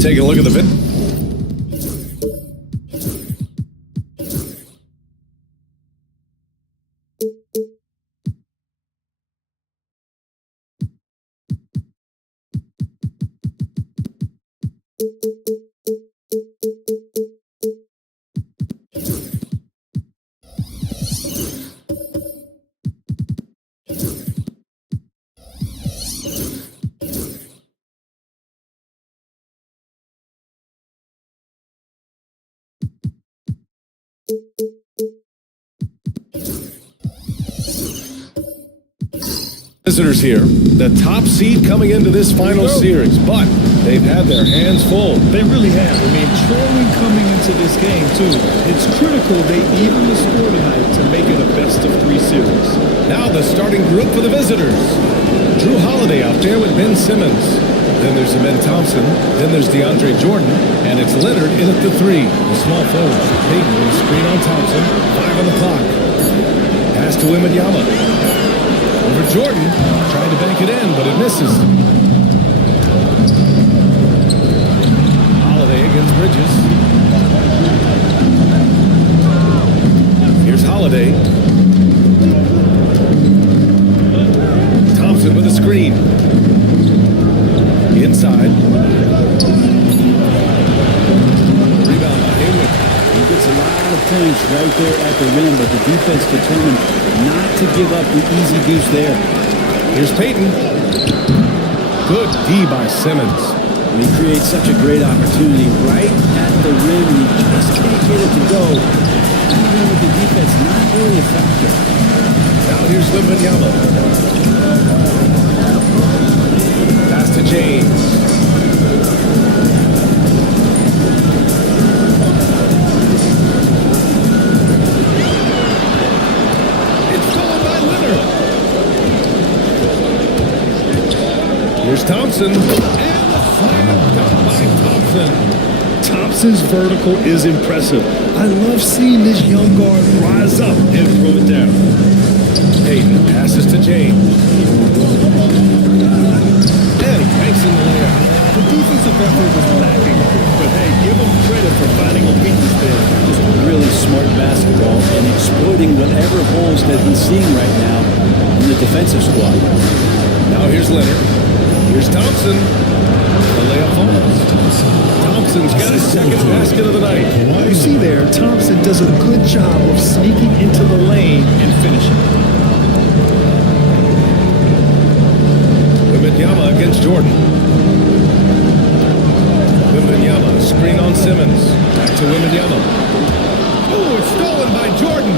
Take a look at the vid. Visitors here, the top seed coming into this final series, but they've had their hands full. They really have. I mean, trolling coming into this game, too. It's critical they even the score tonight to make it a best-of-3 series. Now the starting group for the visitors. Drew Holiday out there with Ben Simmons. Then there's Ben Thompson. Then there's DeAndre Jordan. And it's Leonard in at the 3. The small forward. Payton will screen on Thompson. 5 on the clock. Pass to Wembanyama. Over Jordan, trying to bank it in, but it misses. Holiday against Bridges. Here's Holiday. Thompson with a screen. Inside. Rebound by Hayward. He gets a lot of points right there at the rim, but the defense determined not to give up the easy deuce there. Here's Payton. Good D by Simmons. He creates such a great opportunity right at the rim. He just can't get it to go. Even with the defense not really effective. Now here's Wembanyama. Pass to James. Here's Thompson. And the slam dunk by Thompson. Thompson's vertical is impressive. I love seeing this young guard rise up and throw it down. Payton passes to James. And he banks in the layup. The defensive effort was lacking, but hey, give them credit for finding a weakness there. Just really smart basketball and exploiting whatever holes that he's seeing right now in the defensive squad. Now here's Leonard. Here's Thompson. The layup falls. Thompson's got his second basket of the night. You see there, Thompson does a good job of sneaking into the lane and finishing. Wembanyama against Jordan. Wembanyama, screen on Simmons. Back to Wembanyama. Oh, it's stolen by Jordan.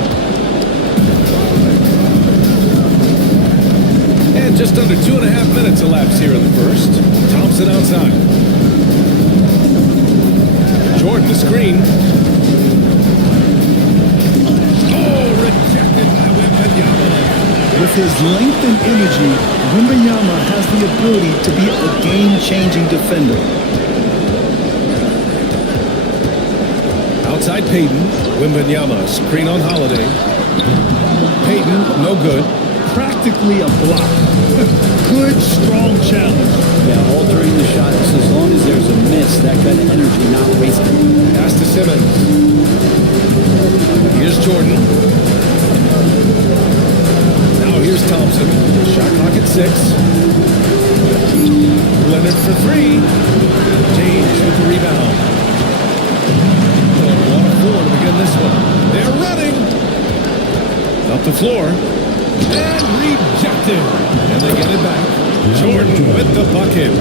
And just under 2.5 minutes elapsed here in the first. Thompson outside. Jordan the screen. Oh, rejected by Wembanyama. With his length and energy, Wembanyama has the ability to be a game-changing defender. Outside Payton. Wembanyama, screen on Holiday. Payton, no good. Practically a block. Good, strong challenge. Yeah, altering the shot just as long as there's a miss, that kind of energy not wasted. Pass to Simmons. Here's Jordan. Now here's Thompson. Shot clock at 6. Leonard for 3. James with the rebound. 1-4 to begin this one. They're running. Up the floor. And rejected. And they get it back. Jordan with the bucket.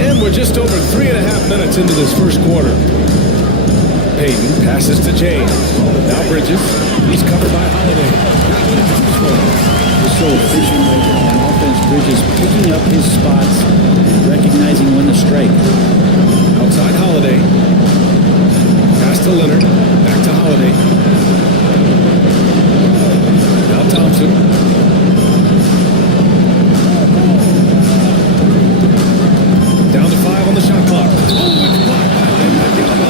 And we're just over 3.5 minutes into this first quarter. Payton passes to James. Now Bridges. He's covered by Holiday. He's so efficient right now on offense. Bridges picking up his spots, recognizing when to strike. Outside Holiday. Pass to Leonard. Back to Holiday. Now Thompson. Down to 5 on the shot clock. Oh, it's blocked by Wembanyama.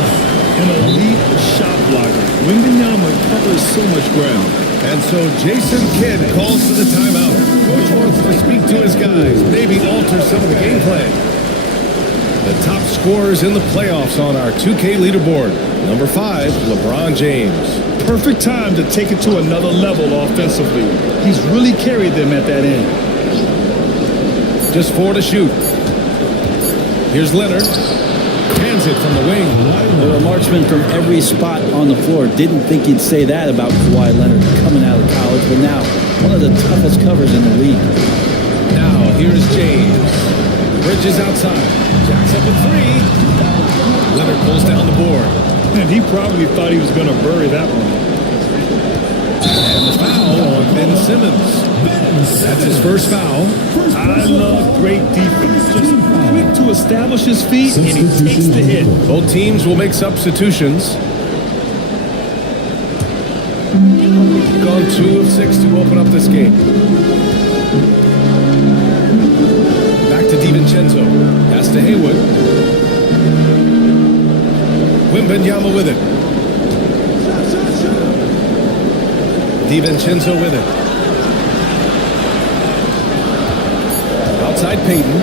An elite shot blocker. Wembanyama covers so much ground. And so Jason Kidd calls for the timeout. Coach wants to speak to his guys, maybe alter some of the game plan. The top scorers in the playoffs on our 2K leaderboard. Number 5, LeBron James. Perfect time to take it to another level offensively. He's really carried them at that end. Just 4 to shoot. Here's Leonard. Hands it from the wing. Well, a marksman from every spot on the floor. Didn't think you'd say that about Kawhi Leonard coming out of college, but now one of the toughest covers in the league. Now here's James. Bridges outside. Jacks up a 3. Leonard pulls down the board. And he probably thought he was going to bury that one. And the foul on Ben Simmons. That's his first foul. I love great defense. Just quick to establish his feet, and he takes the hit. Both teams will make substitutions. Gone 2 of 6 to open up this game. Back to DiVincenzo. Pass to Haywood. Wembanyama with it. DiVincenzo with it. Outside Payton.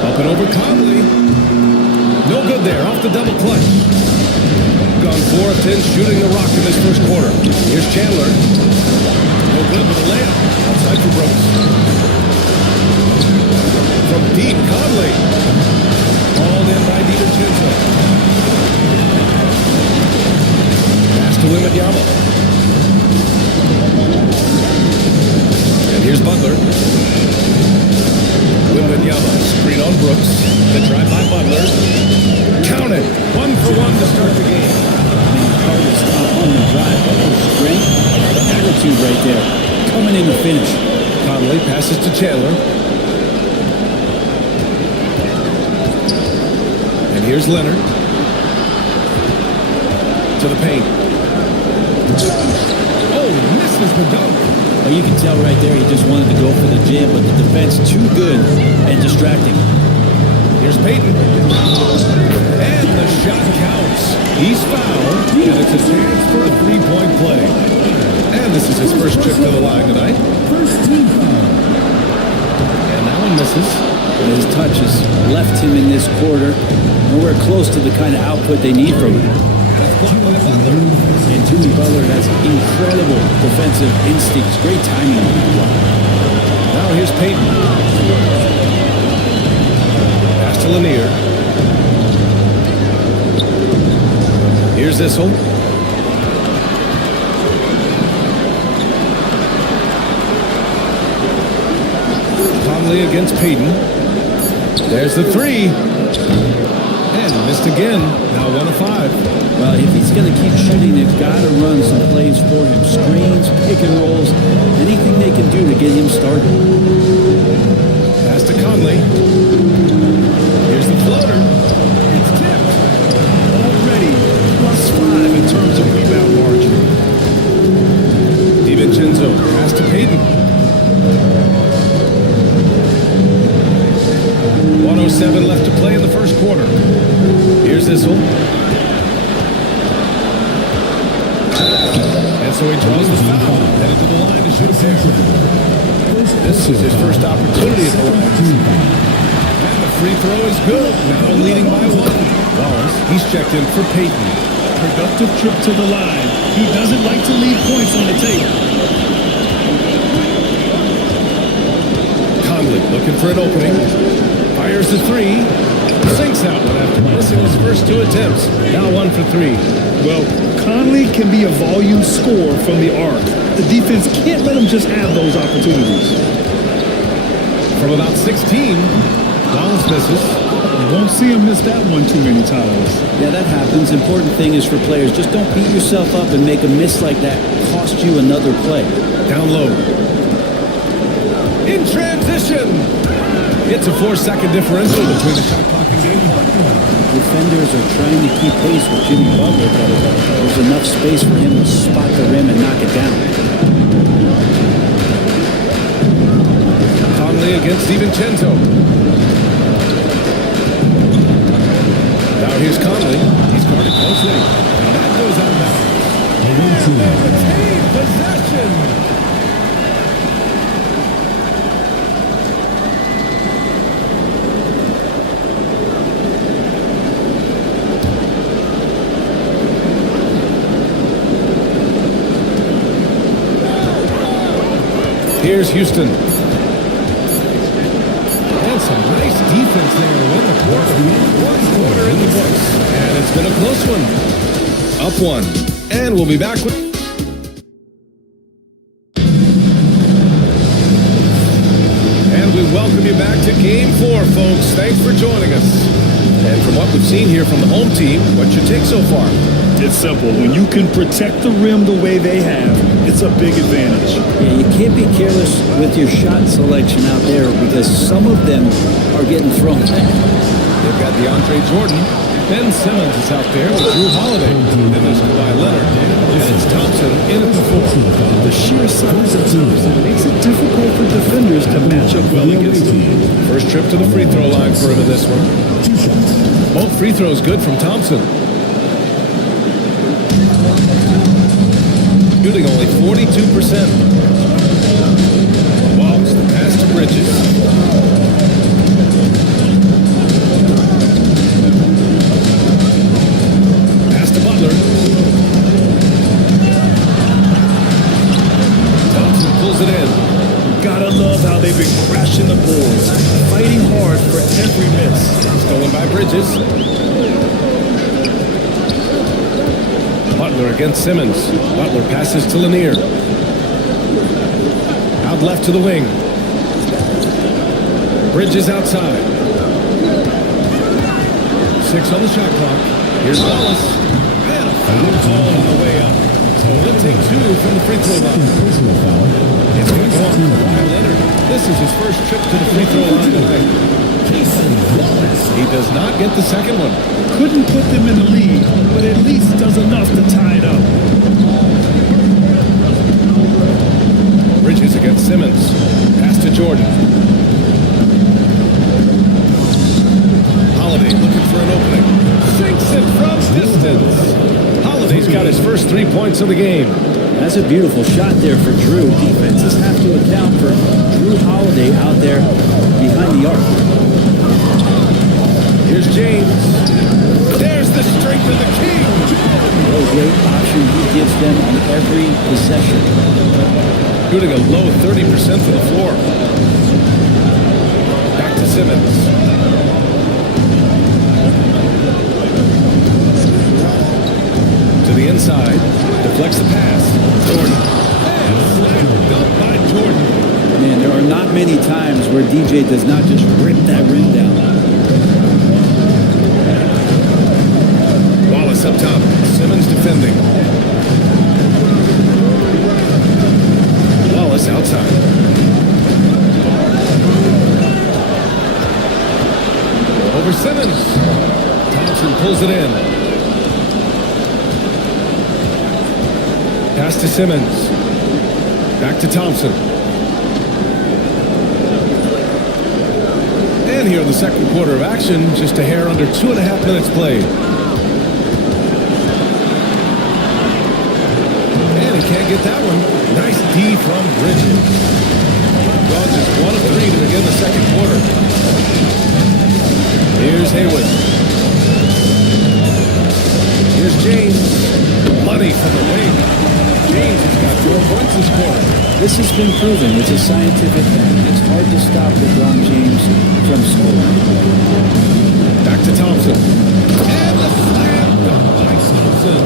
Up and over Conley. No good there. Off the double clutch. Gone 4 of 10 shooting the rock in this first quarter. Here's Chandler. No good with a layup. Outside for Brooks. From deep, Conley. Hauled in by DiVincenzo. Pass to Wembanyama. And here's Butler. Wembanyama, screen on Brooks. The drive by Butler. Count it. 1 for 1 to start the game. Hard to stop on the drive. Butler's strength, the attitude right there. Coming in to finish. Conley passes to Chandler. And here's Leonard. To the paint. Oh, misses the dunk. Well, you can tell right there he just wanted to go for the jam, but the defense too good and distracting. Here's Payton. And the shot counts. He's fouled, and it's a chance for a 3-point play. And this is his first trip to the line tonight. And that one misses. And his touch has left him in this quarter. Nowhere close to the kind of output they need from him. And Jimmy Butler has incredible defensive instincts. Great timing on the block. Now here's Payton. Pass to Lanier. Here's Issel. Conley against Payton. There's the 3. And missed again. Now 1 of 5. Well, if he's going to keep shooting, they've got to run some plays for him. Screens, pick and rolls, anything they can do to get him started. Pass to Conley. Here's the floater. It's tipped. Already +5 in terms of rebound margin. DiVincenzo. Pass to Payton. 1:07 left to play in the first quarter. Here's Issel. And so he draws the foul. Headed to the line to shoot a pair. This is his first opportunity at the line. And the free throw is good. Now leading by 1. Wallace, he's checked in for Payton. Productive trip to the line. He doesn't like to leave points on the table. Conley looking for an opening. Fires the 3. Sinks that one after missing his first two attempts. Now 1 for 3. Well, Conley can be a volume scorer from the arc. The defense can't let him just have those opportunities. From about 16, Wallace misses. Won't see him miss that one too many times. Yeah, that happens. Important thing is for players, just don't beat yourself up and make a miss like that cost you another play. Down low. In transition. It's a 4-second differential between the shot clock and game clock. Defenders are trying to keep pace with Jimmy Butler, but there's enough space for him to spot the rim and knock it down. Conley against DiVincenzo. Now here's Conley. He's guarded closely. Now that goes out of bounds. And they retain possession. Here's Houston. And some nice defense there to win the quarter. 1 quarter in the books. And it's been a close one. Up 1. And we'll be back with... And we welcome you back to Game 4, folks. Thanks for joining us. And from what we've seen here from the home team, what's your take so far? It's simple. When you can protect the rim the way they have, it's a big advantage. Yeah, you can't be careless with your shot selection out there because some of them are getting thrown back. They've got DeAndre Jordan. Ben Simmons is out there with Drew Holiday. Then there's Kawhi Leonard. And it's Thompson in at the 4. The sheer size of Thompson makes it difficult for defenders to match up well against him. First trip to the free throw line for him in this one. Both free throws good from Thompson. Shooting only 42%. Wallace, the pass to Bridges. Pass to Butler. Thompson pulls it in. Gotta love how they've been crashing the boards, fighting hard for every miss. Stolen by Bridges. Butler against Simmons. Butler passes to Lanier. Out left to the wing. Bridges outside. 6 on the shot clock. Here's Wallace. And a foul call on the way up. So we'll take 2 from the free throw line. It's going to go on for Kawhi Leonard. This is his first trip to the free throw line tonight. He does not get the second one. Couldn't put them in the lead, but at least does enough to tie it up. Bridges against Simmons. Pass to Jordan. Holiday looking for an opening. Sinks it from distance. Holiday's got his first 3 points of the game. That's a beautiful shot there for Drew. Defenses have to account for Drew Holiday out there behind the arc. Here's James. There's the strength of the king. What a great option he gives them on every possession. Shooting a low 30% from the floor. Back to Simmons. To the inside. Deflects the pass. Jordan. And slam dunk by Jordan. Man, there are not many times where DJ does not just rip that rim down. Wallace up top. Simmons defending. Wallace outside. Over Simmons. Thompson pulls it in. Pass to Simmons. Back to Thompson. And here in the second quarter of action, just a hair under 2.5 minutes played. And he can't get that one. Nice D from Bridges. Draws just 1 of 3 to begin the second quarter. Here's Haywood. Here's James. Money from the wing. James has got 4 points this quarter. This has been proven. It's a scientific thing. It's hard to stop LeBron James from scoring. Back to Thompson. And the slam dunk by Thompson.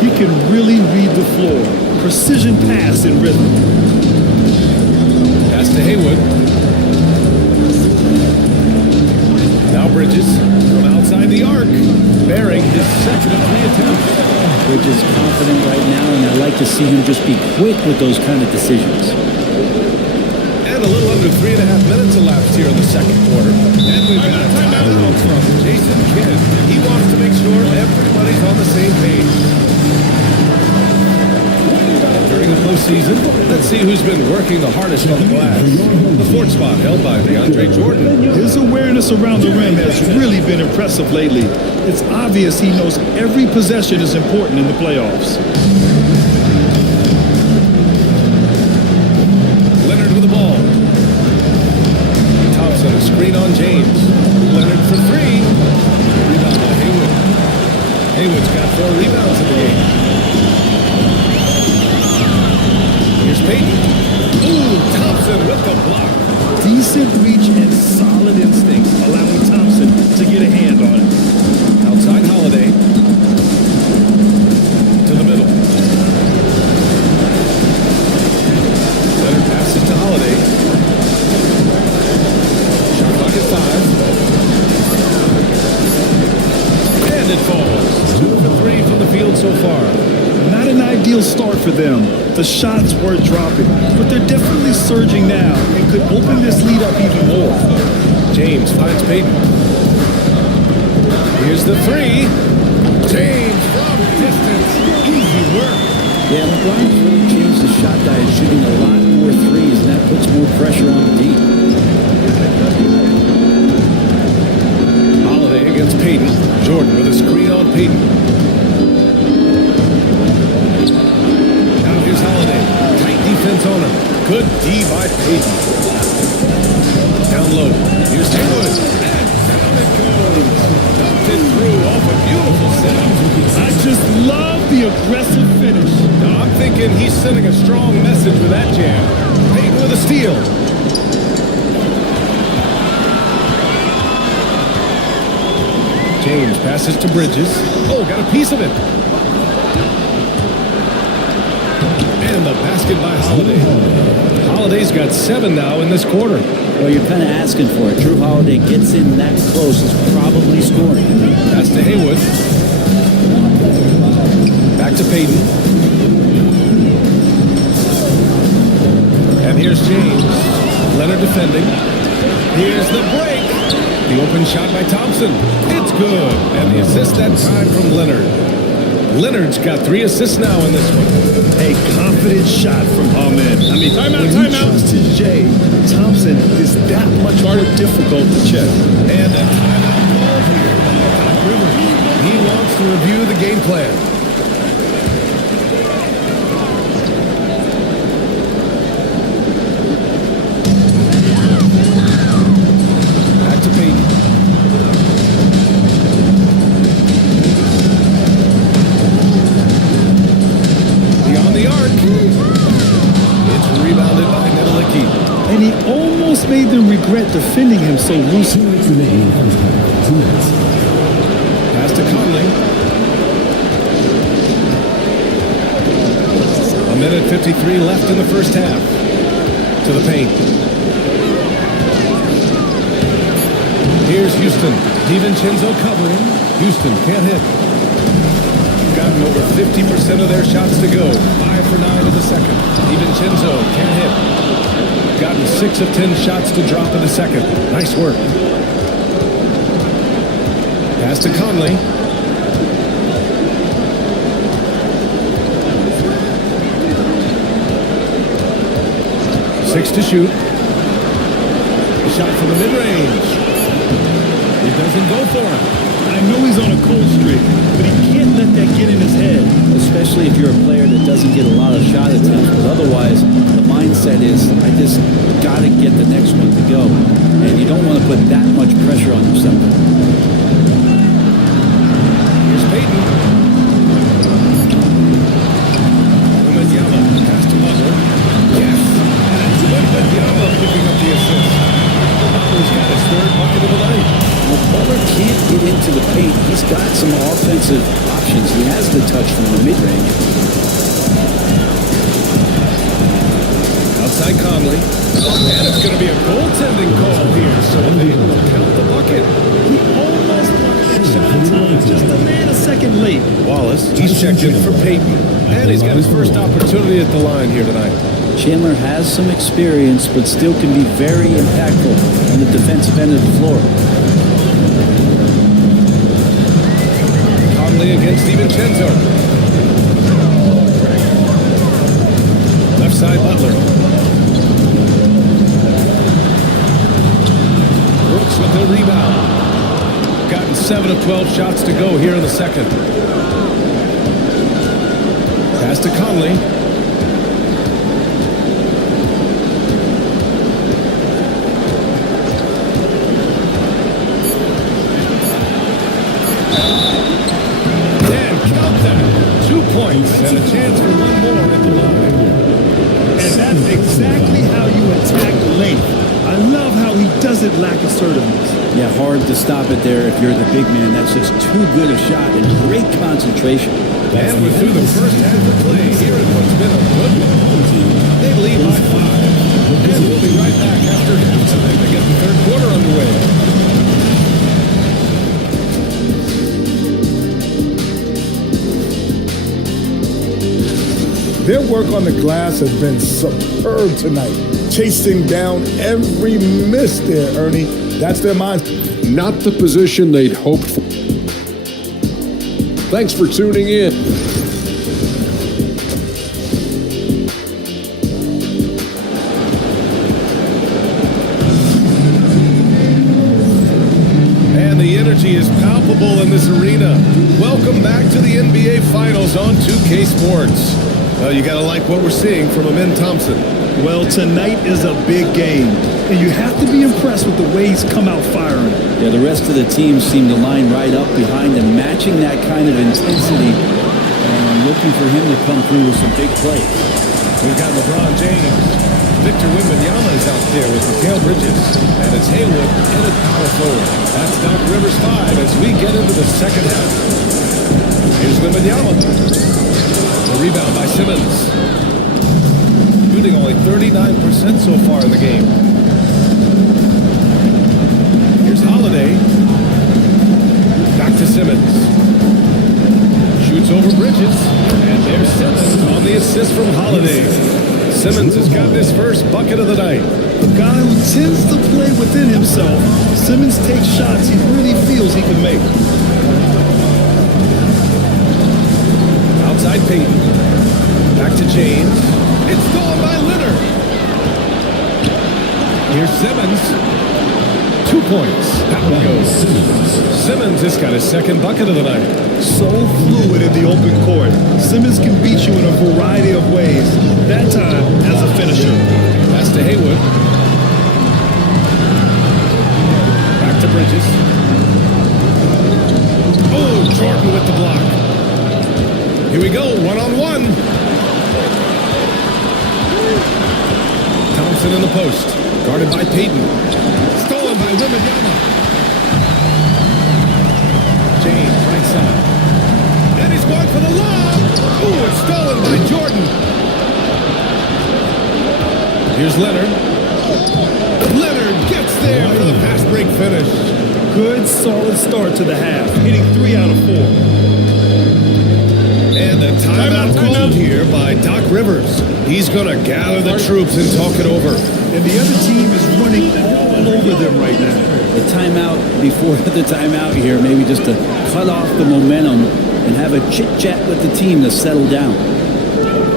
He can really read the floor. Precision pass in rhythm. Pass to Haywood. Now Bridges from outside the arc. Bearing his second of 3 attempts. Bridges confident right now, and I like to see him just be quick with those kind of decisions. And a little under 3.5 minutes elapsed here in the second quarter. And we've got a timeout from Jason Kidd. He wants to make sure everybody's on the same page. During the postseason, let's see who's been working the hardest on the glass. The fourth spot held by DeAndre Jordan. His awareness around the rim has really been impressive lately. It's obvious he knows every possession is important in the playoffs. Leonard with the ball. Thompson, a screen on James. Leonard for 3. Rebound by Haywood. Haywood's got 4 rebounds in the game. Here's Payton. Ooh, Thompson with the block. Decent reach and solid instinct, allowing Thompson to get a hand on it. Outside Holiday. To the middle. Leonard passes to Holiday. Shot clock at 5. And it falls. 2 for 3 from the field so far. Not an ideal start for them. The shots were dropping, but they're definitely surging now and could open this lead up even more. James finds Payton. Here's the 3. James from distance. Easy work. Yeah, LeBron's really changed the shot diet, shooting a lot more threes, and that puts more pressure on the D. Holiday against Payton. Jordan with a screen on Payton. Now here's Holiday. Tight defense on him. Good D by Payton. Down low. Here's Haywood. And down it goes. Dumped it through off a beautiful setup. I just love the aggressive finish. Now I'm thinking he's sending a strong message with that jam. Payton with a steal. James passes to Bridges. Oh, got a piece of it. And the basket by Holiday. Holiday's got 7 now in this quarter. Well, you're kind of asking for it. Drew Holiday gets in that close, is probably scoring. Pass to Haywood. Back to Payton. And here's James. Leonard defending. Here's the break. The open shot by Thompson. It's good. And the assist that time from Leonard. Leonard's got 3 assists now in this one. A confident shot from Ahmed. I mean, when he trusts his J, Thompson is that much more difficult to check. And a timeout call here by Doc Rivers. He wants to review the game plan. Back to Payton. Beyond the arc. It's rebounded by Nedelicki. And he almost made them regret defending him so loosely. Pass to Conley. 1:53 left in the first half. To the paint. Here's Houston. DiVincenzo covering. Houston can't hit. Gotten over 50% of their shots to go. 5 for 9 in the second. DiVincenzo can't hit. Gotten 6 of 10 shots to drop in the second. Nice work. Pass to Conley. Six to shoot. A shot from the mid-range. It doesn't go for him. I know he's on a cold streak, but he can't let that get in his head. Especially if you're a player that doesn't get a lot of shot attempts, because otherwise the mindset is, I just got to get the next one to go. And you don't want to put that much pressure on yourself. Here's Payton. Wembanyama pass to Butler. Yes. And it's Wembanyama picking up the assist. Butler's got his 3rd bucket of the night. Well, Butler can't got some offensive options. He has the touch from the mid-range. Outside Conley. And it's going to be a goaltending call here, so they will count the bucket. He almost blocked that shot in time. Just a man a second late. Wallace, he's checked in for Peyton. And he's got his first opportunity at the line here tonight. Chandler has some experience, but still can be very impactful on the defensive end of the floor. Conley against DiVincenzo. Left side, Butler. Brooks with the rebound. Gotten 7 of 12 shots to go here in the second. Pass to Conley. And a chance for one more at the line. And that's exactly how you attack length. I love how he doesn't lack assertiveness. Yeah, hard to stop it there if you're the big man. That's just too good a shot and great concentration. And we're through the first half of play here at what's been a good one. They lead by 5. And we'll be right back after halftime to get the third quarter underway. Their work on the glass has been superb tonight. Chasing down every miss there, Ernie. That's their mind. Not the position they'd hoped for. Thanks for tuning in. And the energy is palpable in this arena. Welcome back to the NBA Finals on 2K Sports. You gotta like what we're seeing from Amen Thompson. Well, tonight is a big game, and you have to be impressed with the way he's come out firing. Yeah, the rest of the team seem to line right up behind him, matching that kind of intensity, and looking for him to come through with some big plays. We've got LeBron James. Victor Wembanyama is out there with Mikal Bridges, and it's Haywood in at power forward. That's Doc Rivers 5 as we get into the second half. Here's Wembanyama. A rebound by Simmons. Shooting only 39% so far in the game. Here's Holiday. Back to Simmons. Shoots over Bridges. And there's Simmons on the assist from Holiday. Simmons has got his first bucket of the night. A guy who tends to play within himself. Simmons takes shots he really feels he can make. Outside Peyton. Back to James. It's stolen by Leonard. Here's Simmons. 2 points. That one goes. Simmons has got his second bucket of the night. So fluid in the open court. Simmons can beat you in a variety of ways. That time as a finisher. Pass to Haywood. Back to Bridges. Oh, Jordan with the block. Here we go, one-on-one. Thompson in the post, guarded by Peyton. Stolen by Wembanyama. James, right side. And he's going for the lob. Ooh, it's stolen by Jordan. Here's Leonard. Leonard gets there for the fast break finish. Good, solid start to the half, hitting 3 out of 4. And a timeout called here by Doc Rivers. He's going to gather the troops and talk it over. And the other team is running all over them right now. The timeout before the timeout here, maybe just to cut off the momentum and have a chit-chat with the team to settle down.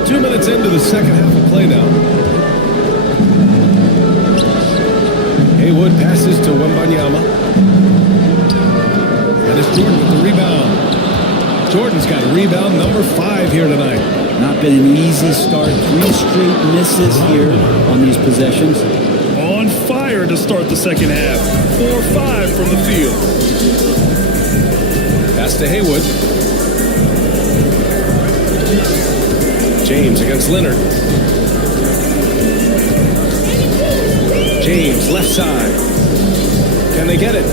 2 minutes into the second half of play now. Haywood passes to Wembanyama. And it's Jordan with the rebound. Jordan's got rebound number 5 here tonight. Not been an easy start. 3 straight misses here on these possessions. On fire to start the second half. 4-5 from the field. Pass to Haywood. James against Leonard. James, left side. Can they get it?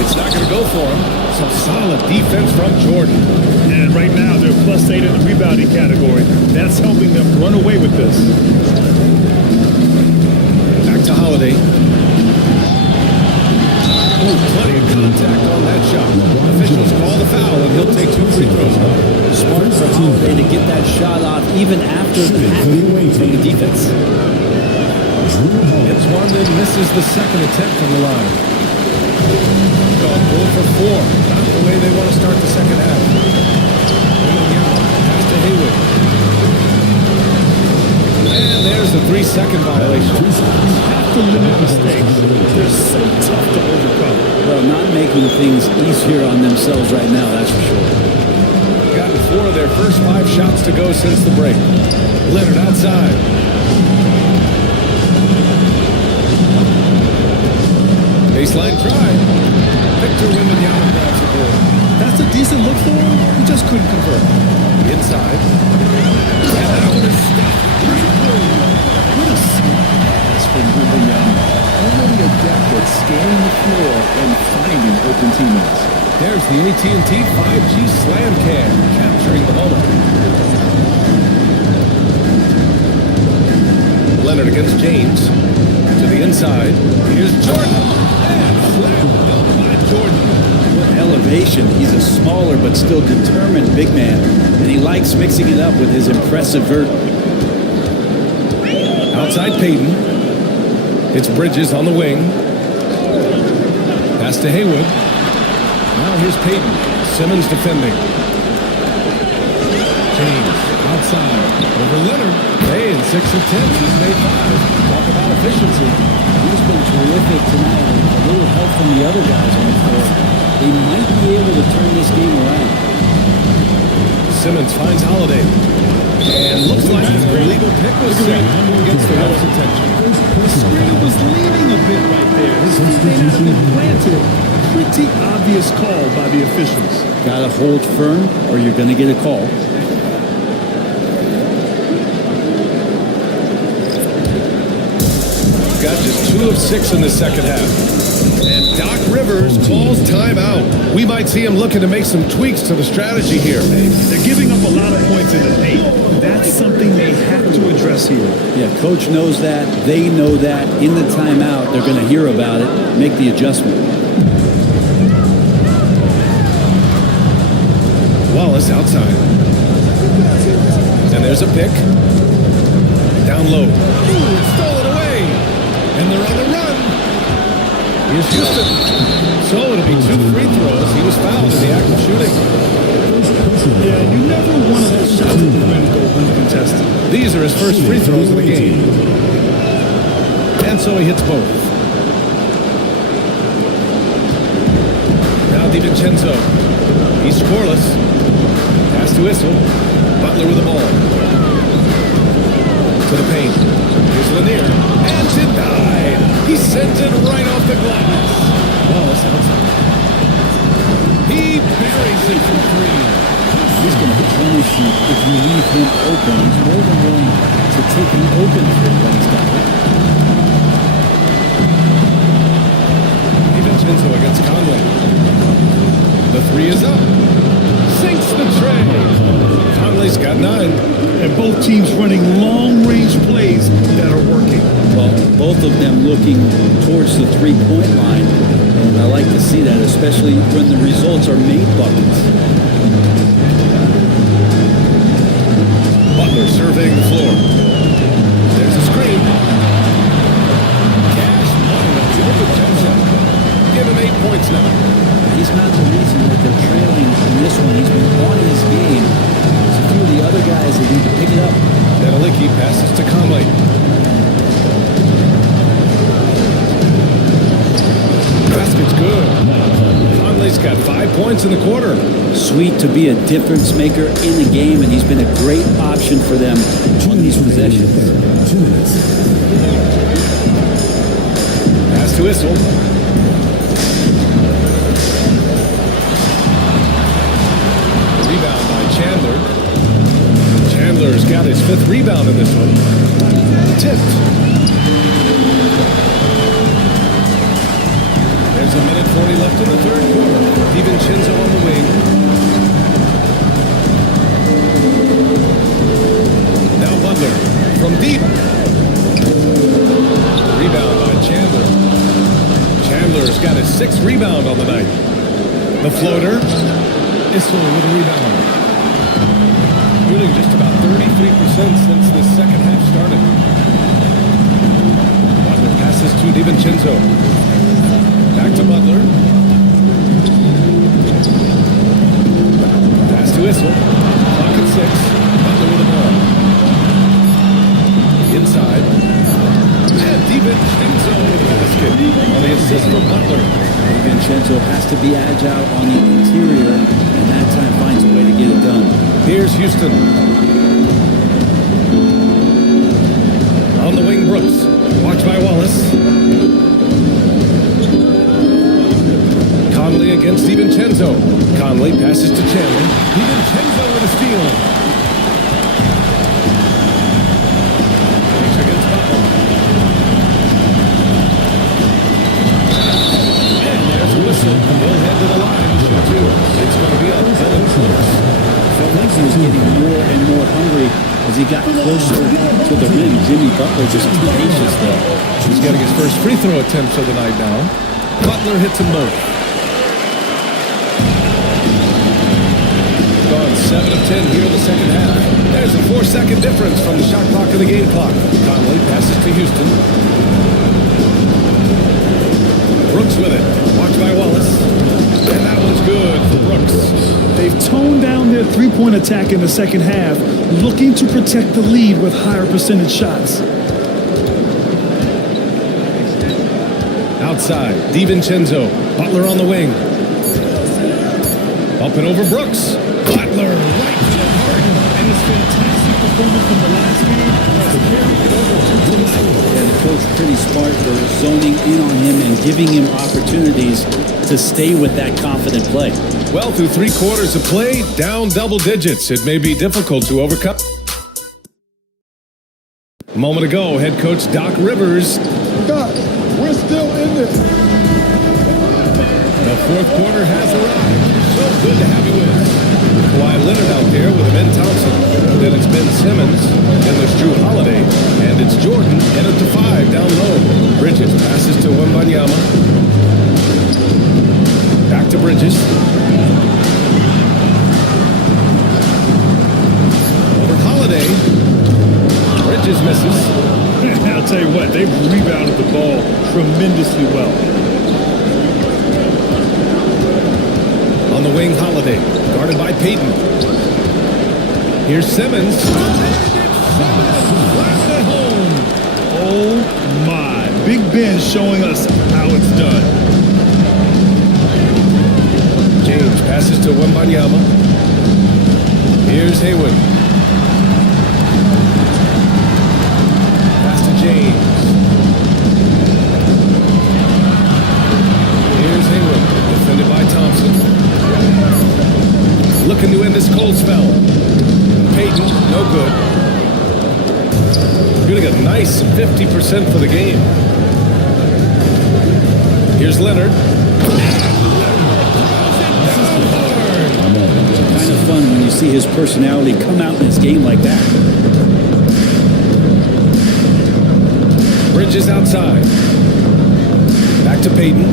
It's not going to go for him. Some solid defense from Jordan. And right now, they're +8 in the rebounding category. That's helping them run away with this. Back to Holiday. Ooh, plenty of contact on that shot. Officials call the foul, and he'll take 2 free throws now. Smart for Holiday to get that shot off even after the hack from the defense. Hits one, then misses the second attempt from the line. Gone 4 for 4. Not the way they want to start the second half. Pass to Haywood. And there's the 3-second violation. You have to limit mistakes. They're so tough to overcome. Well, not making things easier on themselves right now, that's for sure. Gotten 4 of their first 5 shots to go since the break. Leonard outside. Baseline try. Victor Wembanyama grabs the ball. That's a decent look for him. He just couldn't convert. Inside. And that one is stopped. What a smart pass from Wembanyama. Already adept at scanning the floor and finding open teammates. There's the AT&T 5G Slam Cam, capturing the moment. Leonard against James. To the inside. Here's Jordan. And slam dunk by Jordan. What elevation. He's a smaller but still determined big man, and he likes mixing it up with his impressive vert. Outside Payton. It's Bridges on the wing. Pass to Haywood. Now here's Payton. Simmons defending. James outside. Over Leonard. Hey, in 6 attempts, he's made 5. Talk about efficiency. He's been terrific tonight. A little help from the other guys on the floor. They might be able to turn this game around. Simmons finds Holiday. And looks like his illegal pick was set. Gets the ref's attention. The screen was leaning a bit right there. His feet may not have been planted. Pretty obvious call by the officials. Gotta hold firm or you're gonna get a call. Got just 2 of 6 in the second half. And Doc Rivers calls timeout. We might see him looking to make some tweaks to the strategy here. They're giving up a lot of points in the paint. That's something they have to address here. Yeah, coach knows that. They know that. In the timeout, they're gonna hear about it, make the adjustment. Wallace outside. And there's a pick. Down low. Ooh, stole it away. And they're on the run. Here's Houston. So it'll be 2 free throws. He was fouled in the act of shooting. Yeah, you never want to let shots at the rim go uncontested. These are his first free throws of the game. And so he hits both. Now DiVincenzo. He's scoreless. Pass to Issel. Butler with the ball. To the paint. Here's Lanier. And denied. He sends it right off the glass. Wallace outside. He buries it from 3. He's going to punish you if you leave him open. He's more than willing to take an open three when he's got it. DiVincenzo against Conley. The 3 is up. Sinks the tray. Conley's got 9. And both teams running long-range plays that are working. Well, both of them looking towards the three-point line. And I like to see that, especially when the results are made buckets. Butler surveying the floor. There's a screen. Cash money on DiVincenzo. Give him 8 points now. He's not the reason that they're trailing in this one. He's been on his game. There's a few of the other guys that need to pick it up. Deneliki passes to Conley. Basket's good. Conley's got 5 points in the quarter. Sweet to be a difference maker in the game, and he's been a great option for them on these possessions. Pass to Issel. Rebound by Chandler. Chandler's got his 5th rebound in this one. Tipped. There's There's a minute 40 left in the third quarter. DiVincenzo on the wing. Now Butler from deep. Rebound by Chandler. Chandler's got his 6th rebound on the night. The floater. Issel with a rebound. Shooting just about 33% since the second half started. Butler passes to DiVincenzo. Back to Butler. Pass to Issel. Clock at 6. Butler with the ball. Inside. And DiVincenzo with the basket. On the assist from Butler. DiVincenzo has to be agile on the interior, and that time finds a way to get it done. Here's Houston. On the wing, Brooks. Watched by Wallace. Conley against DiVincenzo. Conley passes to Chandler. DiVincenzo with a steal. Brooks against Butler. And there's a whistle. He'll head to the line. Shoot two. It's going to be up. Dylan Brooks. Felt like he was getting more and more hungry as he got closer to the rim. Jimmy Butler just tenacious there. He's getting his first free throw attempts of the night now. Butler hits them both. Gone 7 of 10 here in the second half. There's a 4-second difference from the shot clock to the game clock. Conley passes to Houston. Brooks with it. Watched by Wallace. And that one's good for Brooks. They've toned down their three-point attack in the second half, looking to protect the lead with higher percentage shots. Outside, DiVincenzo. Butler on the wing. Up and over Brooks. Butler right to the heart. And his fantastic performance from the last game has carried it over to tonight. Yeah, the coach pretty smart for zoning in on him and giving him opportunities to stay with that confident play. Well, through 3 quarters of play, down double digits. It may be difficult to overcome. A moment ago, head coach Doc Rivers. God, we're still in this. The fourth quarter has arrived. So good to have you with us. Kawhi Leonard out there with Ben Thompson. Then it's Ben Simmons. Then there's Drew Holiday. And it's Jordan. And up to 5 down low. Bridges passes to Wembanyama. Back to Bridges. Over Holiday. Bridges misses. I'll tell you what, they've rebounded the ball tremendously well. On the wing, Holiday. Guarded by Payton. Here's Simmons. Blast it home. Oh my, Big Ben showing us how it's done. James passes to Wembanyama. Here's Hayward. Pass to James. Here's Hayward. Defended by Thompson. Looking to end this cold spell. Payton, no good. Shooting a nice 50% for the game. Here's Leonard. Kind of fun when you see his personality come out in his game like that. Bridges outside. Back to Payton.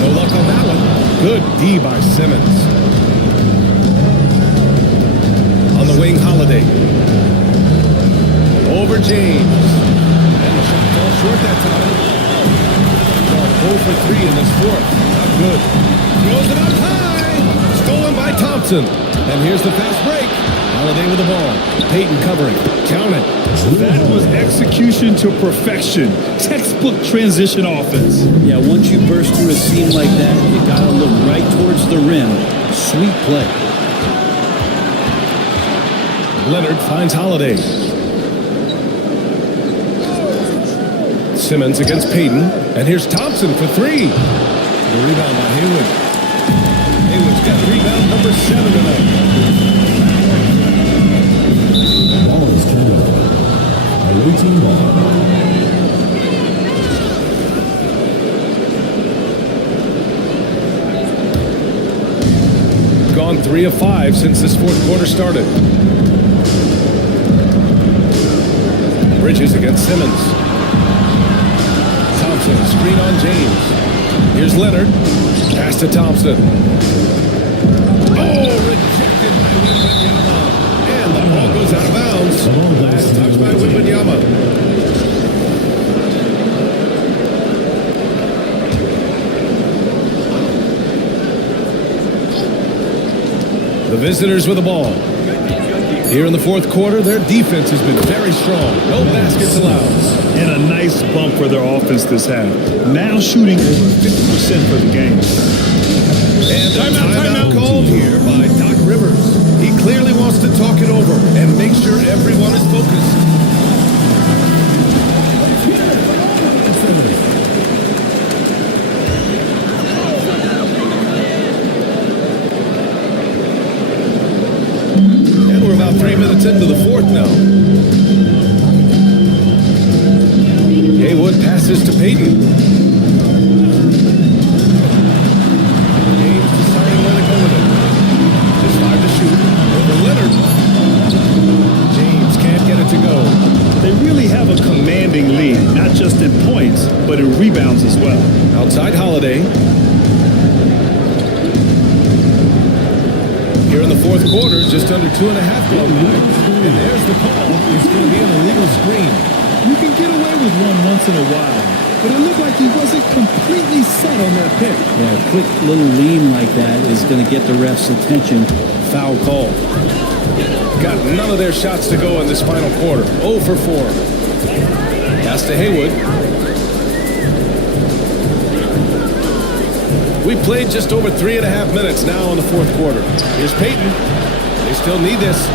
No luck on that one. Good D by Simmons. On the wing, Holiday. Over James. And the shot falls short that time. 0 for 3 in this fourth. Not good. Throws it up high. Stolen by Thompson. And here's the fast break. Holiday with the ball. Payton covering. Count it. That was execution to perfection. Textbook transition offense. Yeah, once you burst through a seam like that, you got to look right towards the rim. Sweet play. Leonard finds Holiday. Simmons against Payton. And here's Thompson for 3. The rebound by Hayward. Hayward's got rebound number 7 tonight. Ball is turned over. A routine ball. 3 of 5 since this fourth quarter started. Bridges against Simmons. Thompson, screen on James. Here's Leonard. Pass to Thompson. Oh, rejected by Wembanyama. And the ball goes out of bounds. Last touch by Wembanyama. The visitors with the ball. Here in the fourth quarter, their defense has been very strong. No baskets allowed. And a nice bump for their offense this half. Now shooting over 50% for the game. And a timeout called here by Doc Rivers. He clearly wants to talk it over and make sure everyone is focused. And we're about 3 minutes into the fourth now. Haywood passes to Payton. James deciding where to go with it. Just 5 to shoot. Over Leonard. James can't get it to go. They really have a commanding lead, not just in points, but in rebounds as well. Outside Holiday. Here in the fourth quarter, just under 2.5 blown by. And there's the call. It's going to be an illegal screen. You can get away with one once in a while, but it looked like he wasn't completely set on that pick. Yeah, a quick little lean like that is going to get the ref's attention. Foul call. Got none of their shots to go in this final quarter. 0 for 4. Pass to Haywood. We played just over 3.5 minutes now in the fourth quarter. Here's Payton. They still need this.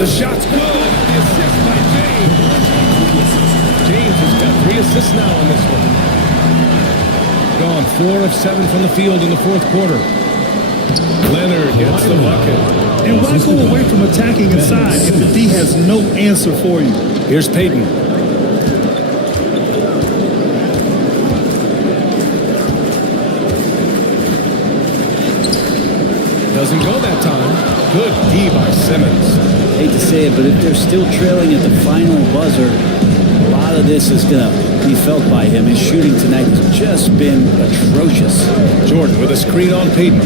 The shot's good. The assist by James. James has got 3 assists now in this one. Gone 4 of 7 from the field in the fourth quarter. Leonard gets the bucket. And why go away from attacking inside if the D has no answer for you? Here's Payton. Doesn't go that time. Good D by Simmons. Hate to say it, but if they're still trailing at the final buzzer, a lot of this is going to be felt by him. His shooting tonight has just been atrocious. Jordan with a screen on Payton.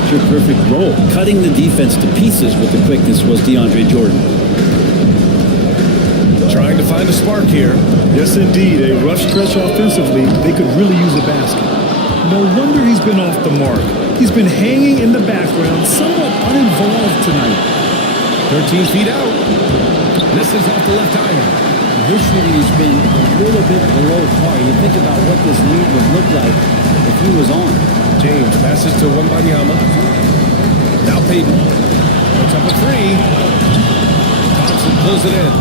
Picture perfect role. Cutting the defense to pieces with the quickness was DeAndre Jordan. Trying to find a spark here. Yes, indeed. A rough stretch offensively. They could really use a basket. No wonder he's been off the mark. He's been hanging in the background, somewhat uninvolved tonight. 13 feet out. Misses off the left iron. His shooting has been a little bit below par. You think about what this lead would look like if he was on. James passes to Wembanyama. Now Payton. Puts up a 3. Thompson pulls it in.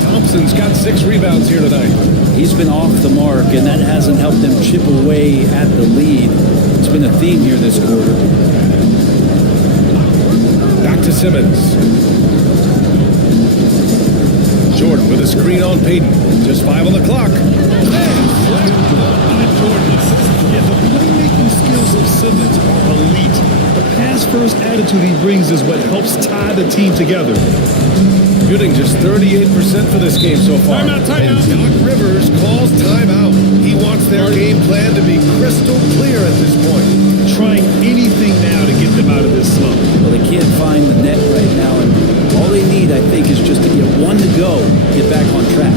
Thompson's got 6 rebounds here tonight. He's been off the mark, and that hasn't helped them chip away at the lead. It's been a theme here this quarter. Back to Simmons. Jordan with a screen on Payton. Just 5 on the clock. Yeah, the playmaking skills of Simmons are elite. The pass-first attitude he brings is what helps tie the team together. Shooting just 38% for this game so far. Timeout. And Doc Rivers calls timeout. He wants their game plan to be crystal clear at this point. Trying anything now to get them out of this slump. Well, they can't find the net right now, and all they need, I think, is just to get one to go, get back on track.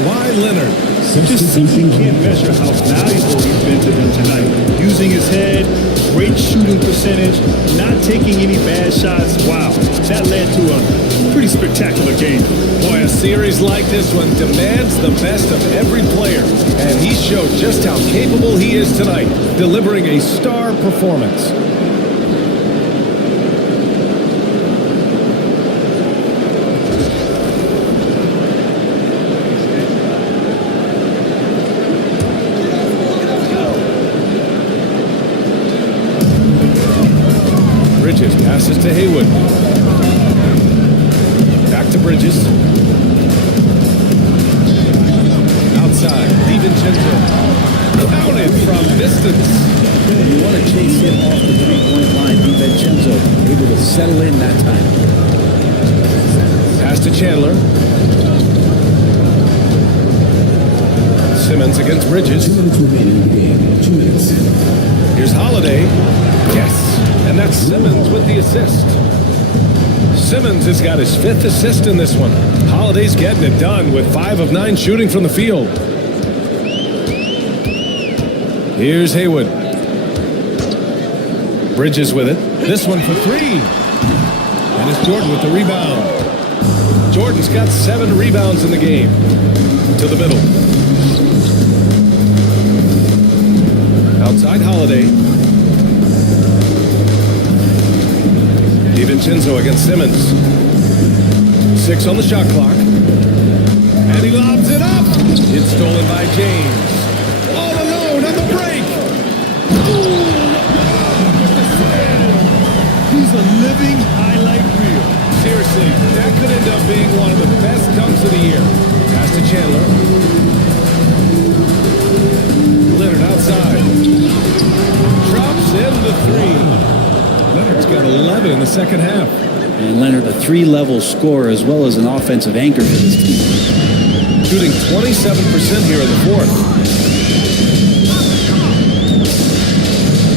Kawhi Leonard. Just simply can't measure how valuable he's been to them tonight. Using his head, great shooting percentage, not taking any bad shots. Wow, that led to a pretty spectacular game. Boy, a series like this one demands the best of every player, and he showed just how capable he is tonight, delivering a star performance. Bridges passes to Haywood. Back to Bridges. Outside, DiVincenzo. Counted from distance. And you want to chase him off the three-point line. DiVincenzo able to settle in that time. Pass to Chandler. Simmons against Bridges. 2 minutes remaining in the game. 2 minutes. Here's Holiday. Yes. And that's Simmons with the assist. Simmons has got his 5th assist in this one. Holiday's getting it done with 5 of 9 shooting from the field. Here's Haywood. Bridges with it. This one for 3. And it's Jordan with the rebound. Jordan's got 7 rebounds in the game. To the middle. Outside Holiday. DiVincenzo against Simmons. 6 on the shot clock. And he lobs it up. It's stolen by James. All alone on the break. He's a living highlight reel. Seriously, that could end up being one of the best dunks of the year. Pass to Chandler. Leonard outside. Drops in the 3. Leonard's got 11 in the second half. And Leonard, a 3-level scorer as well as an offensive anchor for this team. Shooting 27% here in the 4th.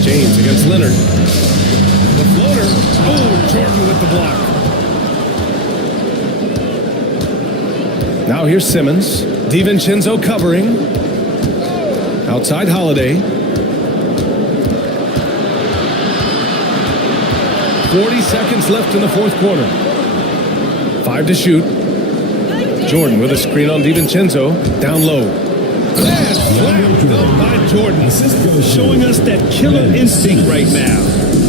James against Leonard. The floater. Oh, Jordan with the block. Now here's Simmons. DiVincenzo covering. Outside Holiday. 40 seconds left in the 4th quarter. 5 to shoot. Jordan with a screen on DiVincenzo. Down low. And slammed up by Jordan. Showing us that killer instinct right now.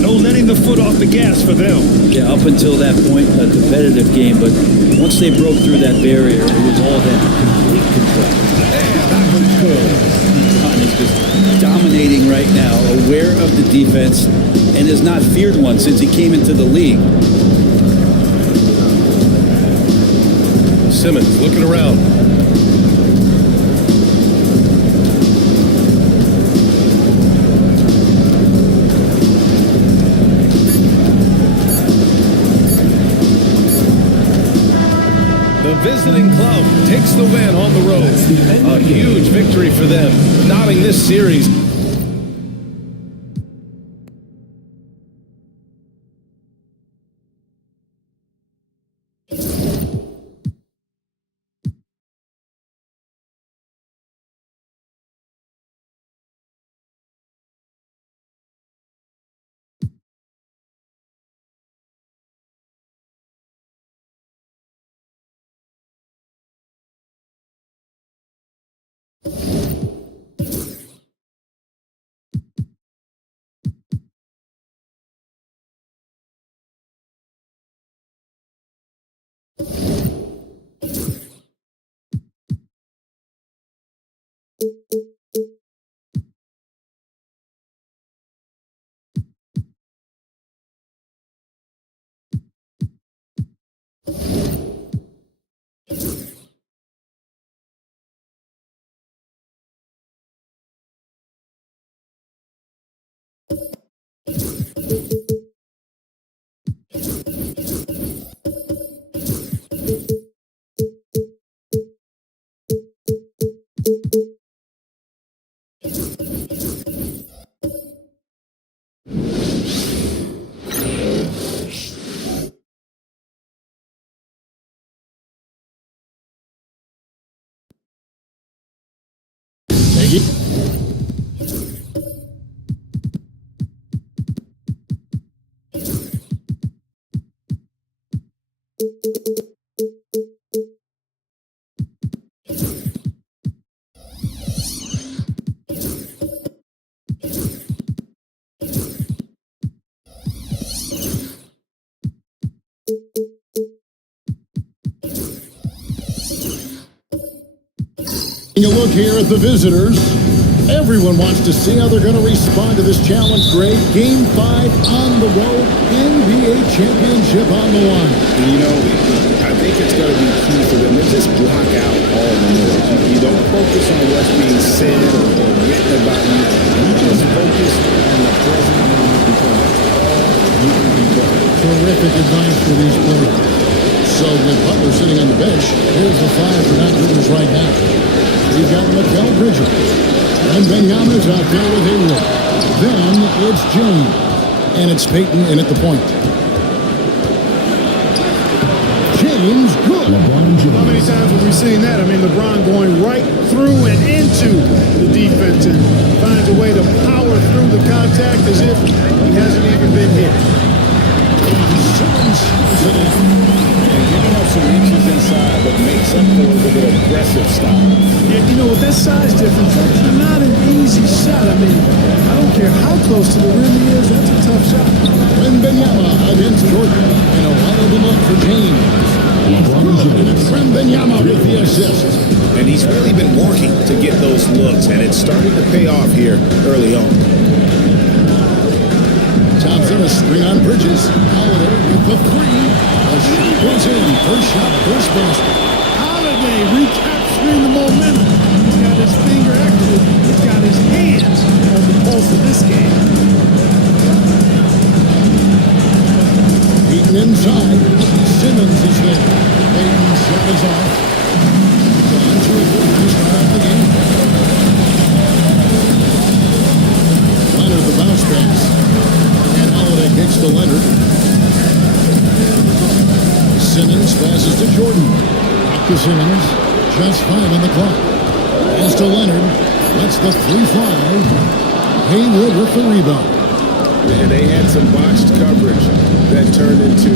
No letting the foot off the gas for them. Yeah, up until that point, a competitive game, but once they broke through that barrier, it was all them. Complete control. John is just dominating right now, aware of the defense, and has not feared one since he came into the league. Simmons looking around. The visiting club takes the win on the road. A huge victory for them, knotting this series Taking a look here at the visitors. Everyone wants to see how they're going to respond to this challenge, Greg. Game 5 on the road, NBA championship on the line. And you know, I think it's going to be key for them to just block out all the noise. You don't focus on what's being said or written about you. You just focus on the present moment because that's all you can control. Terrific advice for these players. So with Butler sitting on the bench, here's the 5 for non-hitters right now. We've got Mikal Bridges. And Wembanyama's out there with Hayward. Then it's James. And it's Peyton in at the point. James, good. How many times have we seen that? I mean, LeBron going right through and into the defense and finds a way to power through the contact as if he hasn't even been hit. And giving up some inches inside, but makes up for it with an aggressive style. Yeah, you know, with that size difference, that's not an easy shot. I mean, I don't care how close to the rim he is, that's a tough shot. Wembanyama against Jordan. And a wide open look for James. And it's Wembanyama with the assist. And he's really been working to get those looks, and it's starting to pay off here early on. Thompson a screen on Bridges. Holiday with the 3. A shot goes in. First shot, first basket. Holiday recapturing the momentum. He's got his finger active. He's got his hands on the pulse of this game. Beaten inside. Simmons is there. Peyton's shot is off. Gone to a three to start off the game. Leonard the bounce pass. And Holiday kicks to Leonard. Simmons passes to Jordan. Back to Simmons. Just 5 on the clock. Pass to Leonard. Lets the 3 fly. Hayward with the rebound. And they had some botched coverage that turned into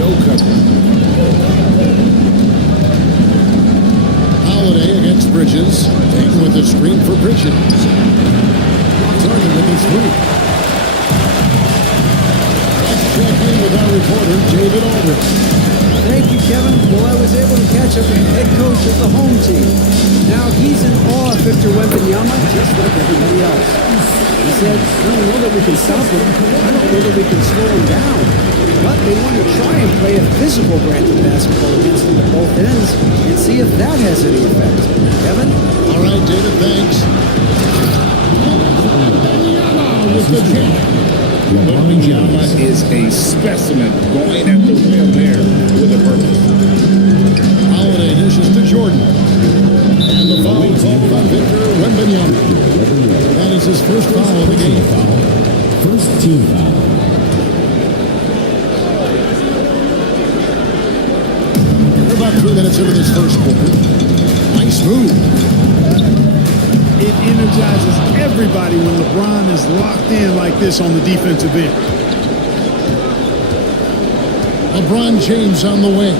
no coverage. Holiday against Bridges. Taken with the screen for Bridges. Target with his 3. Let's check in with our reporter, David Aldridge. Thank you, Kevin. Well, I was able to catch up with the head coach of the home team. Now he's in awe of Victor Wembanyama, just like everybody else. He said, I don't know that we can stop him. I don't know that we can slow him down. But they want to try and play a physical brand of basketball against him at both ends and see if that has any effect. Kevin? All right, David, thanks. Wembanyama with the jam. Wembanyama is a specimen going at the rim there with a purpose. Holiday dishes to Jordan. And the foul called on Victor Wembanyama. That is his first foul of the game. First team foul. We're about 3 minutes into this first quarter. Nice move. It energizes everybody when LeBron is locked in like this on the defensive end. LeBron James on the wing.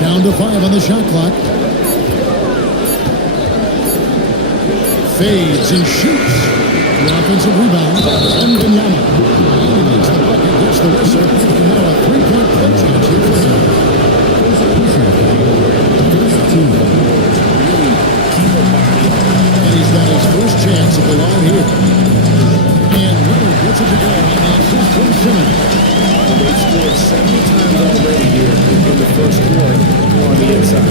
Down to 5 on the shot clock. Fades and shoots. The offensive rebound. Wembanyama. He makes the bucket, gets the whistle. And now a 3-point play chance here for him. And he's got his first chance at the line here. And Leonard gets it to go on the assist from Simmons. They've scored 70 times already here in the first quarter on the inside.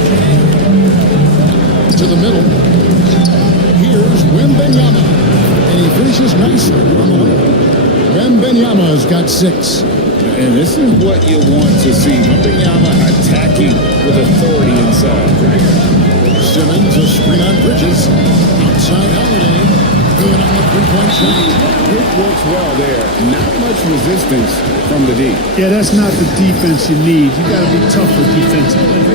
To the middle. Here's Wembanyama. And he finishes nicely on the way. Wembanyama's got 6. And this is what you want to see. Wembanyama attacking with authority inside. Simmons a screen on Bridges. Outside Holiday. in on the three-point shot. It works well there. Not much resistance from the D. Yeah, that's not the defense you need. You got to be tougher defensively.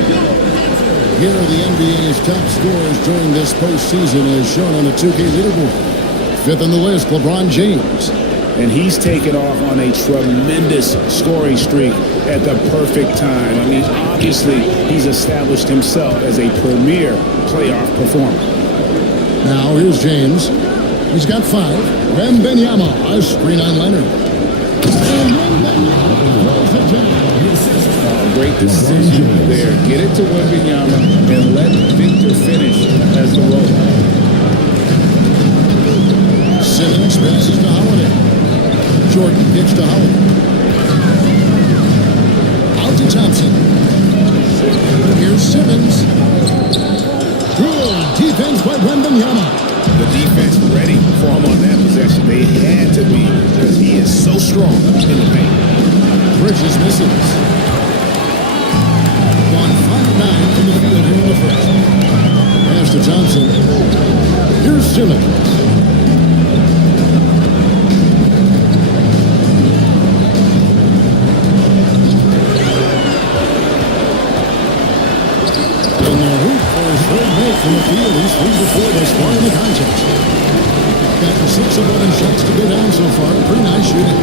Here are the NBA's top scorers during this postseason as shown on the 2K leaderboard. Fifth on the list, LeBron James. And he's taken off on a tremendous scoring streak at the perfect time. I mean, obviously, he's established himself as a premier playoff performer. Now here's James. He's got 5. Wembanyama, a screen on Leonard. And Wembanyama rolls it down. Great decision there. Get it to Wembanyama and let Victor finish as the roller. Simmons passes to Holiday. Jordan gets to Holiday. Out to Thompson. Here's Simmons. Good defense by Wembanyama. The defense ready for him on that possession. They had to be because he is so strong in the paint. Bridges misses. Gone 5-9 from the field here in the first. Pass to Thompson. Here's Simmons. From the field, he's 3 for 4 thus far in the contest. Got 6 of 11 shots to go down so far. Pretty nice shooting.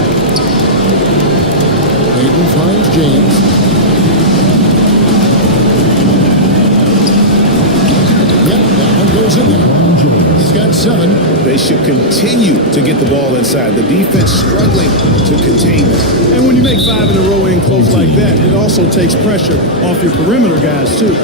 Hayden finds James. Yep, that one goes in there. He's got 7. They should continue to get the ball inside. The defense struggling to contain them. And when you make 5 in a row in close like that, it also takes pressure off your perimeter guys, too.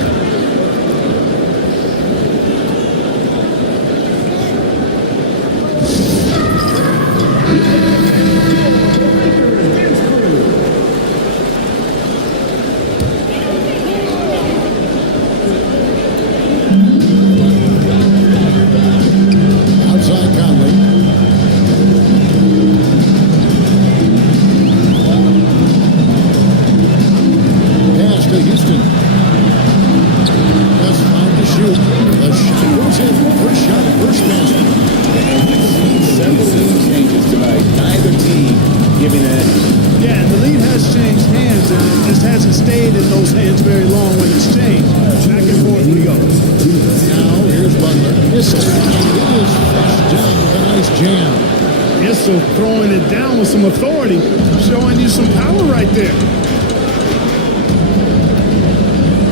Throwing it down with some authority, showing you some power right there.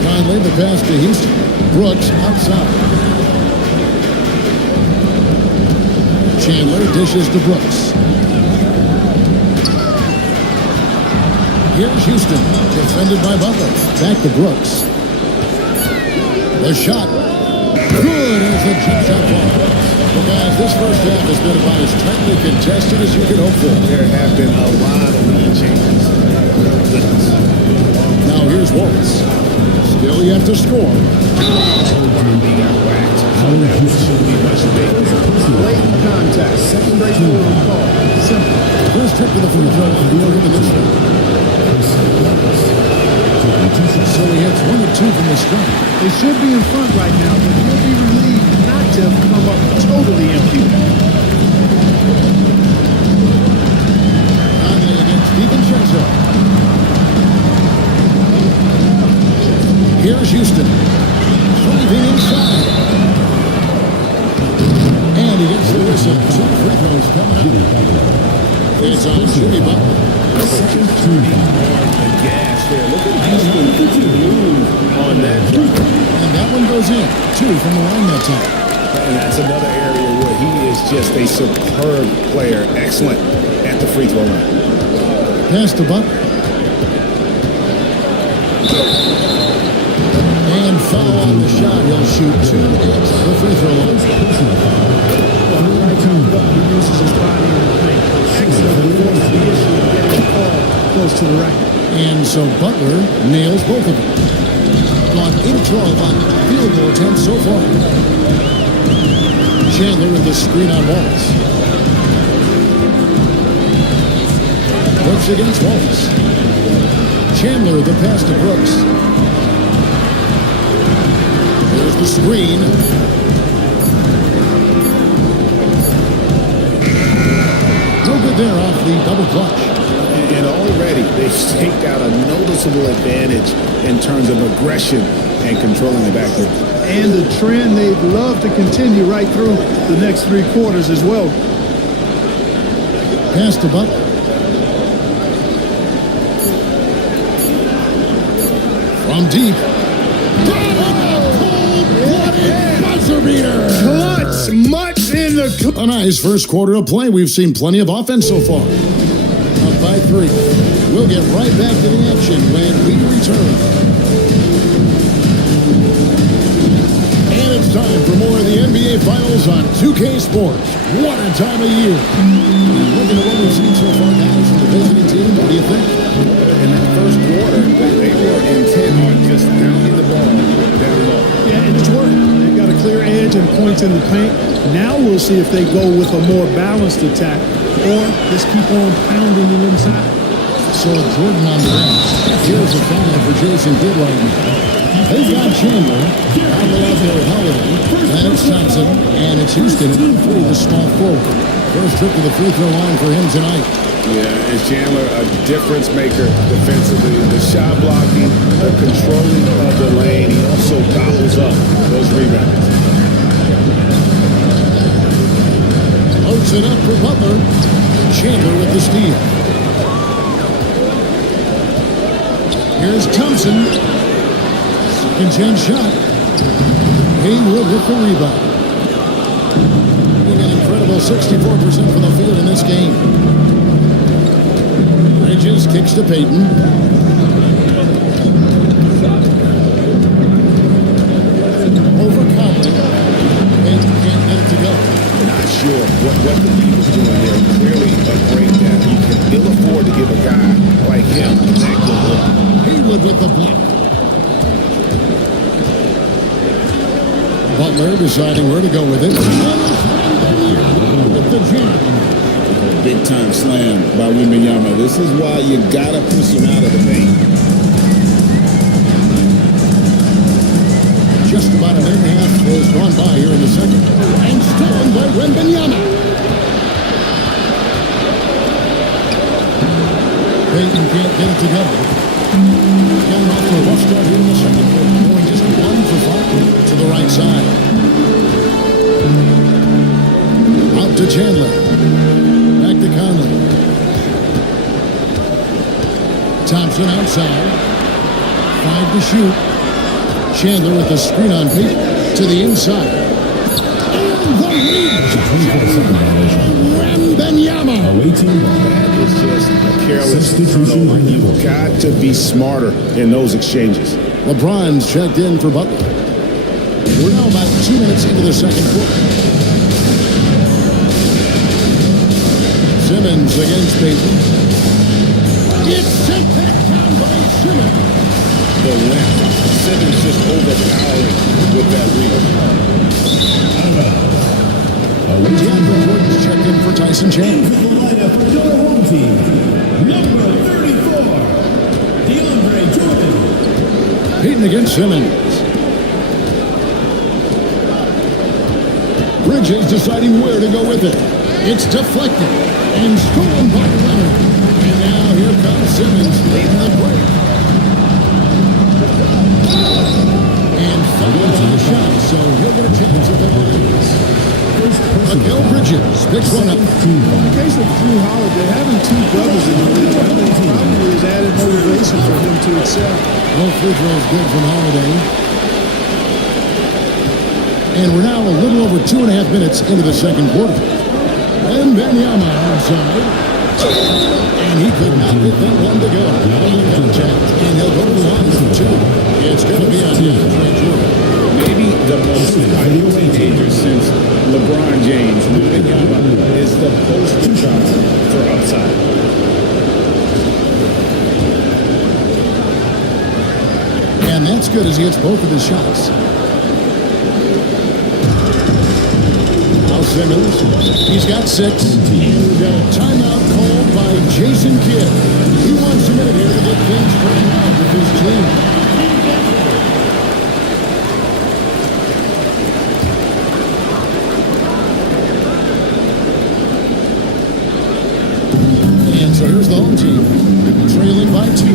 Conley, the pass to Houston. Brooks outside. Chandler dishes to Brooks. Here's Houston, defended by Butler. Back to Brooks. The shot. Good as the jump shot falls. Well, guys, this first half has been about as tightly contested as you could hope for. There have been a lot of lead changes. Now here's Wallace. Still yet to score. He got whacked. That shouldn't be much bigger. Blatant contact. Second break forward call. Simple. First trip to the free throw line for him in this one. So he hits 1 of 2 from the strike. They should be in front right now, but he'll be relieved not to come up totally empty. Conley against DiVincenzo. Here's Houston. Driving inside. And he gets the whistle. 2 free throws coming up. It's on Jimmy Butler. Second on the gas there. Look at Houston move on that drive. And that one goes in. 2 from the line that time. And that's another area where he is just a superb player. Excellent at the free throw line. Pass to Butler. And foul on the shot. He'll shoot 2 at the free throw line. He uses his body in the paint. Excellent. Forces the issue of getting the ball close to the rack. And so Butler nails both of them. Gone 8-12 on field goal attempts so far. Chandler with the screen on Wallace. Brooks against Wallace. Chandler the pass to Brooks. There's the screen. it there off the double clutch. And already they've staked out a noticeable advantage in terms of aggression and controlling the backcourt. And the trend they'd love to continue right through the next 3 quarters as well. Pass to Butler. From deep. Cold-blooded buzzer beater. Clutch, much in the A nice first quarter of play. We've seen plenty of offense so far. Up by 3. We'll get right back to the action when we return. And it's time for more of the NBA Finals on 2K Sports. What a time of year. Looking at what we've seen so far, guys, from the visiting team, what do you think? In that first quarter, they were intent on just pounding the ball down low. Yeah, and it's worked. They've got a clear edge and points in the paint. Now we'll see if they go with a more balanced attack or just keep on pounding it inside. So Jordan on the bench. Here's a foul for Jason Kidd right now. They've got Chandler. On the left there, Holiday. Then it's Thompson. And it's Houston in for the small forward. First trip to the free throw line for him tonight. Yeah, is Chandler a difference maker defensively? The shot blocking, the controlling of the lane. He also gobbles up those rebounds. Loads it up for Butler. Chandler with the steal. Here's Thompson. Second chance shot. Haywood with the rebound. An incredible 64% from the field in this game. Bridges kicks to Payton. Over Conley. Payton can't get it to go. Not sure what the lead is doing here. Clearly a breakdown. You can ill afford to give a guy like him that good look. Haywood with the block. Butler deciding where to go with it. With the jam. Big time slam by Wembanyama. This is why you gotta push him out of the paint. Just about a minute and a half has gone by here in the second. And stolen by Wembanyama. Payton can't get it to go. Getting off to a rough start here in the second. Going just 1 for 5 to the right side. Out to Chandler. Back to Conley. Thompson outside. 5 to shoot. Chandler with the screen on Payton to the inside. And the lead. Wembanyama. That is just a careless turnover. You've got to be smarter in those exchanges. LeBron's checked in for Butler. We're now about 2 minutes into the second quarter. Simmons against Payton. It's sent back down by Simmons. The length. Simmons just overpowering with that rebound. DeAndre Jordan's checked in for Tyson Chandler. Number 34, DeAndre Jordan. Payton against Simmons. Bridges deciding where to go with it. It's deflected and stolen by Leonard. And now here comes Simmons leading the break. And fouled on the shot, so he'll get a chance at the line. Mikal Bridges picks one up. In the case of Drew Holiday, having 2 brothers in the league, I think probably has added motivation for him to excel. No free throws good from Holiday. And we're now a little over 2.5 minutes into the second quarter. Wembanyama outside. And he could not get that one to go. Early contact. And he'll go to the line for 2. It's going to be on DeAndre Jordan. Maybe the most ideal teenager since LeBron James. Wembanyama is the poster child for upside. And that's good as he hits both of his shots. Now Simmons, he's got 6. And a timeout called by Jason Kidd. He wants a minute here to get things straightened out with his team. So here's the home team, trailing by 2.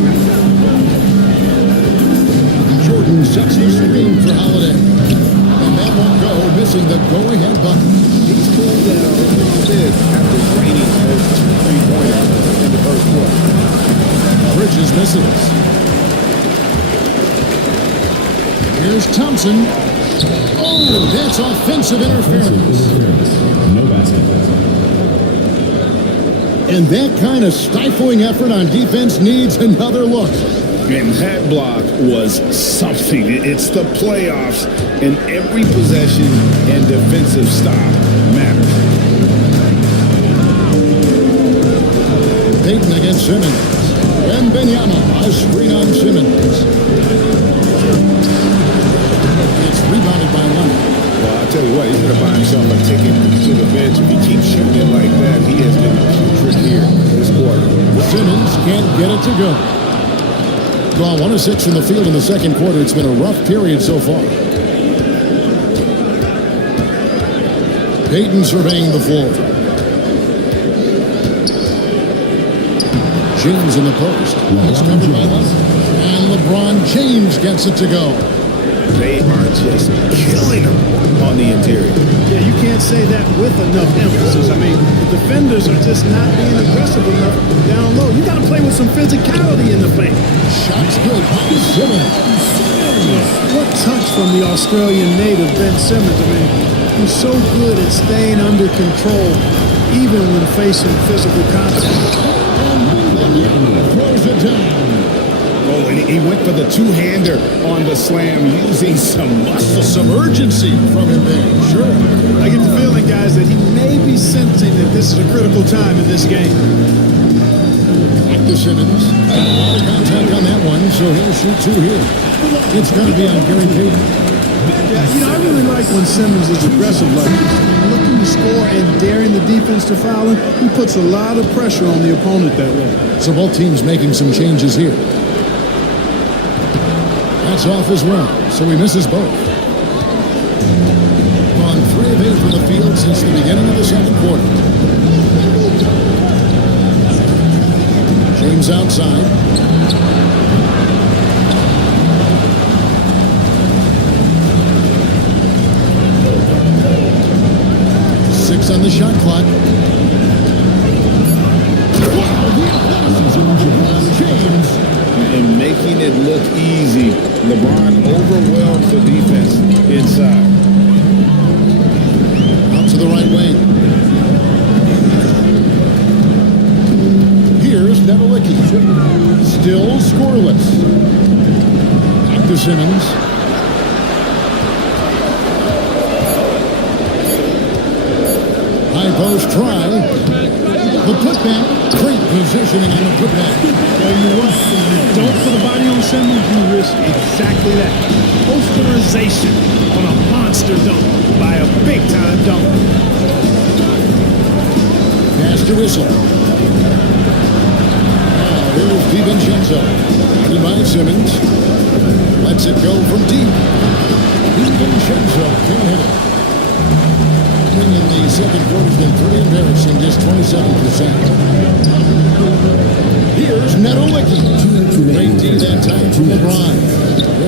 Jordan sets the screen for Holiday. And that won't go, missing the go-ahead button. He's cooled down a bit after draining those 2 3-pointers in the first quarter. Bridges misses. Here's Thompson. Oh, that's offensive interference. No basketball. And that kind of stifling effort on defense needs another look. And that block was something. It's the playoffs, and every possession and defensive stop matters. Payton against Simmons. And Benyama, a screen on Simmons. It's rebounded by Leonard. Well, I tell you what, he's going to buy himself a ticket to the bench if he keeps shooting it like that. He has been putrid here this quarter. Simmons can't get it to go. Draw 1 of 6 from the field in the second quarter. It's been a rough period so far. Payton surveying the floor. James in the post. It's covered by Leonard. And LeBron James gets it to go. They are just killing him on the interior. Yeah, you can't say that with enough emphasis. I mean, the defenders are just not being aggressive enough down low. You got to play with some physicality in the paint. Shots good. Simmons. What touch from the Australian native, Ben Simmons. I mean, he's so good at staying under control, even when facing physical contact. Throws it down. Oh, and he went for the two-hander on the slam using some muscle. Some urgency from him there. Sure. I get the feeling, guys, that he may be sensing that this is a critical time in this game. Back to Simmons. A lot of contact on that one, so he'll shoot 2 here. It's going to be on Gary Payton. Yeah, you know, I really like when Simmons is aggressive like this. Looking to score and daring the defense to foul him, he puts a lot of pressure on the opponent that way. So both teams making some changes here. That's off as well, so he misses both. Gone 3 of 8 from the field since the beginning of the second quarter. James outside. Six on the shot clock. James. And making it look easy. LeBron overwhelms the defense inside. Out to the right wing. Here's Nevelicki. Still scoreless. Back to Simmons. High post try. The putback. Great positioning on the putback. Tell you what, if you don't put a body on Simmons, you risk exactly that. Posterization on a monster dunk by a big-time dunker. Pass to Whistle. Now here's DiVincenzo. Guarded by Simmons. Lets it go from deep. DiVincenzo can't hit it. In the second quarter's been pretty embarrassing, just 27%. Here's Nevelicki. Great D that time from LeBron.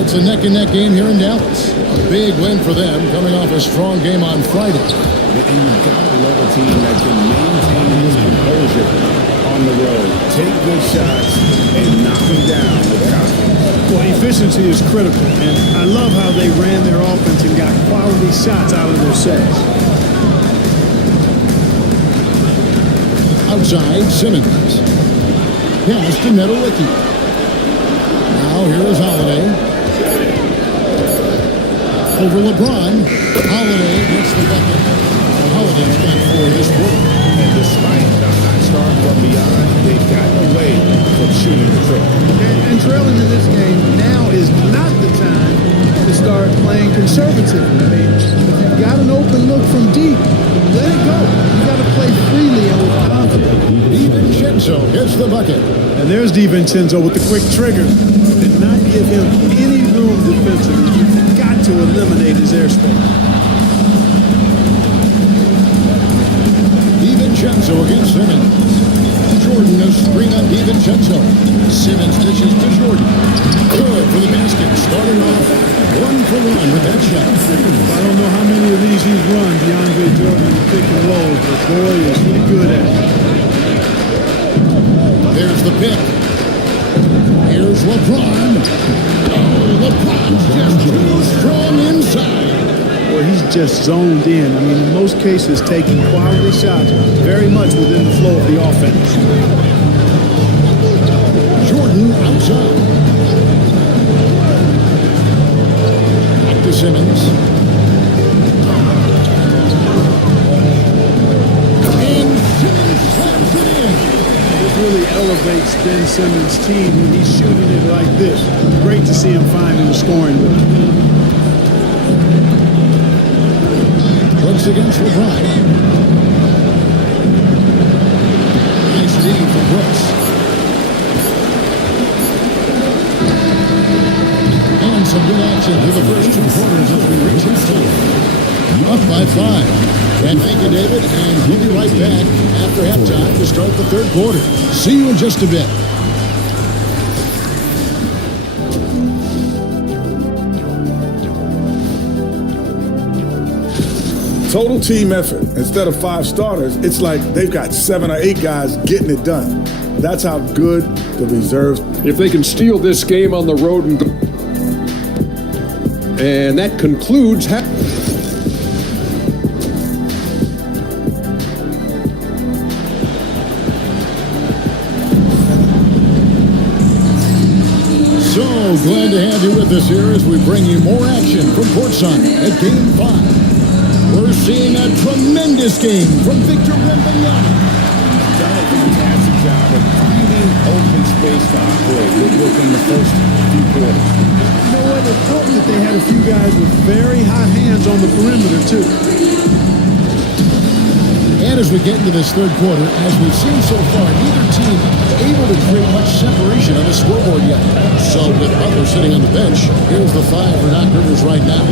It's a neck-and-neck game here in Dallas. A big win for them, coming off a strong game on Friday. And you've got to love a team that can maintain his composure on the road. Take good shots and knock them down with confidence. Well, efficiency is critical, and I love how they ran their offense and got quality shots out of their sets. Outside, Simmons. Pass to Nevelicki. Now here is Holiday. Over LeBron. Holiday gets the bucket. Holiday's got 4 this quarter. And despite the hot start from beyond, they've gotten away from shooting the triple. And trailing in this game now is not the time to start playing conservative. I mean, if you've got an open look from deep, let it go. You got to play freely and with confidence. DiVincenzo gets the bucket. And there's DiVincenzo with the quick trigger. Did not give him any room defensively. You've got to eliminate his airspace. DiVincenzo against Simmons. Jordan, a screen on DiVincenzo. Simmons dishes to Jordan. Good for the basket. Starting off 1 for 1 with that shot. I don't know how many of these he's run, DeAndre Jordan, in pick and rolls, but boy, is he good at it. There's the pick. Here's LeBron. Oh, LeBron's just too strong inside. Boy, he's just zoned in. I mean, in most cases, taking quality shots very much within the flow of the offense. Jordan outside. Back to Simmons. And Simmons slams it in. This really elevates Ben Simmons' team when he's shooting it like this. Great to see him finding the scoring rhythm. Brooks against LeBron. Nice lead for Brooks. And some good action through the first 2 quarters as we reach halftime. Up by 5. And thank you, David. And we'll be right back after halftime to start the 3rd quarter. See you in just a bit. Total team effort. Instead of 5 starters, it's like they've got 7 or 8 guys getting it done. That's how good the reserves. If they can steal this game on the road and go. And that concludes. So glad to have you with us here as we bring you more action from courtside at Game 5. We're seeing a tremendous game from Victor Wembanyama. Done a fantastic job of finding open space to operate within the first few quarters. You know what? It felt that they had a few guys with very hot hands on the perimeter, too. And as we get into this 3rd quarter, as we've seen so far, neither team able to create much separation on the scoreboard yet. So with Butler sitting on the bench, here's the 5 for Doc Rivers right now.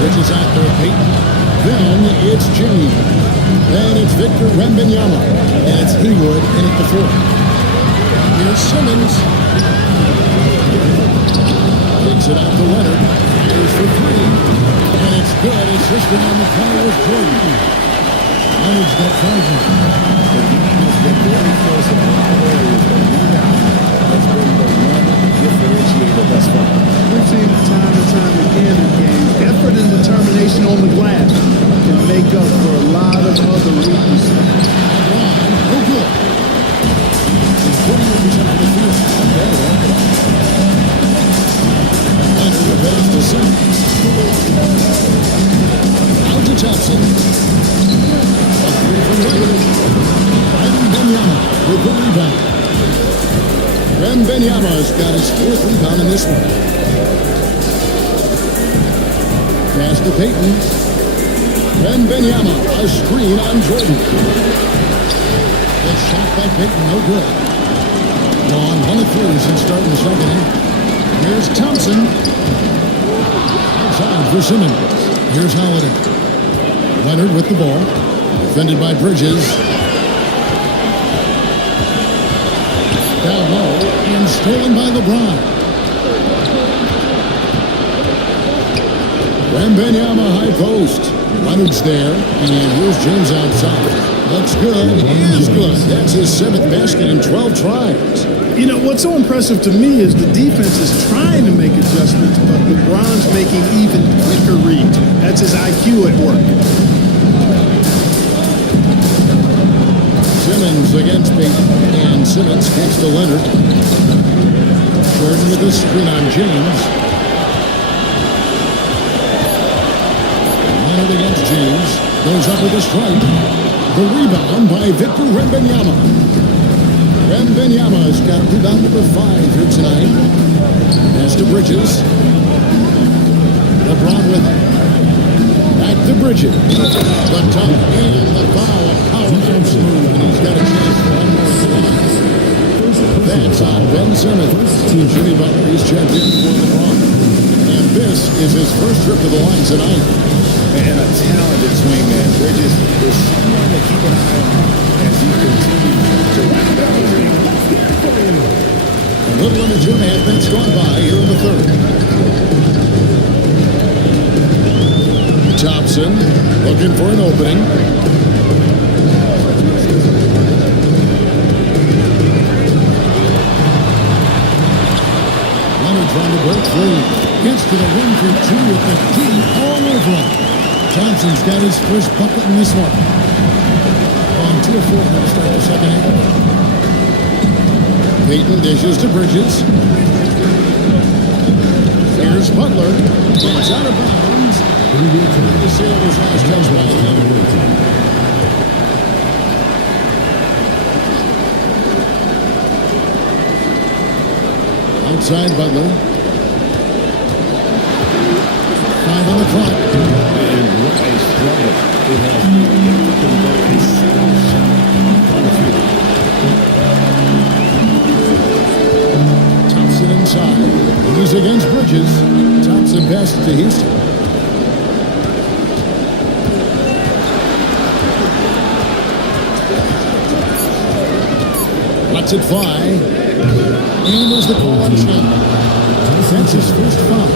Bridges out there, Peyton. Then it's James. Then it's Victor Wembanyama. And it's Haywood in at the 4th. Here's Simmons. Kicks it out to Leonard. Here's for 3. And it's good. It's just on the corner with Jordan. Leonard's got 5. He's been very close in a lot of areas, but rebound has been the one differentiator thus far. We've seen it time and time again in games. Effort and determination on the glass can make up for a lot of other weaknesses. No good. He's 48% of the field. Leonard with pass to Simmons. Out to Thompson. A 3 from Leonard. Wembanyama with the rebound. Wembanyama's got his 4th rebound in this one. Pass to Peyton. Wembanyama, a screen on Jordan. Good shot by Peyton, no good. Gone 1 of 3 since starting the 2nd half. Here's Thompson. Outside for Simmons. Here's Holiday. Leonard with the ball. Defended by Bridges. Down low and stolen by LeBron. Wembanyama high post. Leonard's there, and here's James outside. Looks good. He is good. That's his 7th basket in 12 tries. You know, what's so impressive to me is the defense is trying to make adjustments, but LeBron's making even quicker reads. That's his IQ at work. Simmons against Peyton, and Simmons kicks to Leonard. Jordan with a screen on James. Leonard against James. Goes up with a strike. The rebound by Victor Wembanyama. Wembanyama's got rebound number 5 here tonight. Pass to Bridges. LeBron with it. Back to Bridges. The top and the foul. Powerhouse move, and he's got a chance for one more. That's on Ben Simmons. Jimmy Butler, he's checked in for LeBron. And this is his first trip to the line tonight. and a talented swingman. Bridges is someone to keep an eye on as he continues to round out the ring. A little under 2.5 minutes gone by here in the third. Thompson looking for an opening. Leonard trying to break through. Gets to the ring for two with the D all over him. Thompson's got his first bucket in this one. On 2 of 4 to start the second half. Peyton dishes to Bridges. Here's Butler. It's out of bounds. The Sailors' last touchdown. Outside Butler. 5 on the clock. And what a struggle it has been to convert a single shot on the field. Thompson inside. He's against Bridges. Thompson passes to Houston. Lets it fly. And there's the call on Chandler. That's his first foul.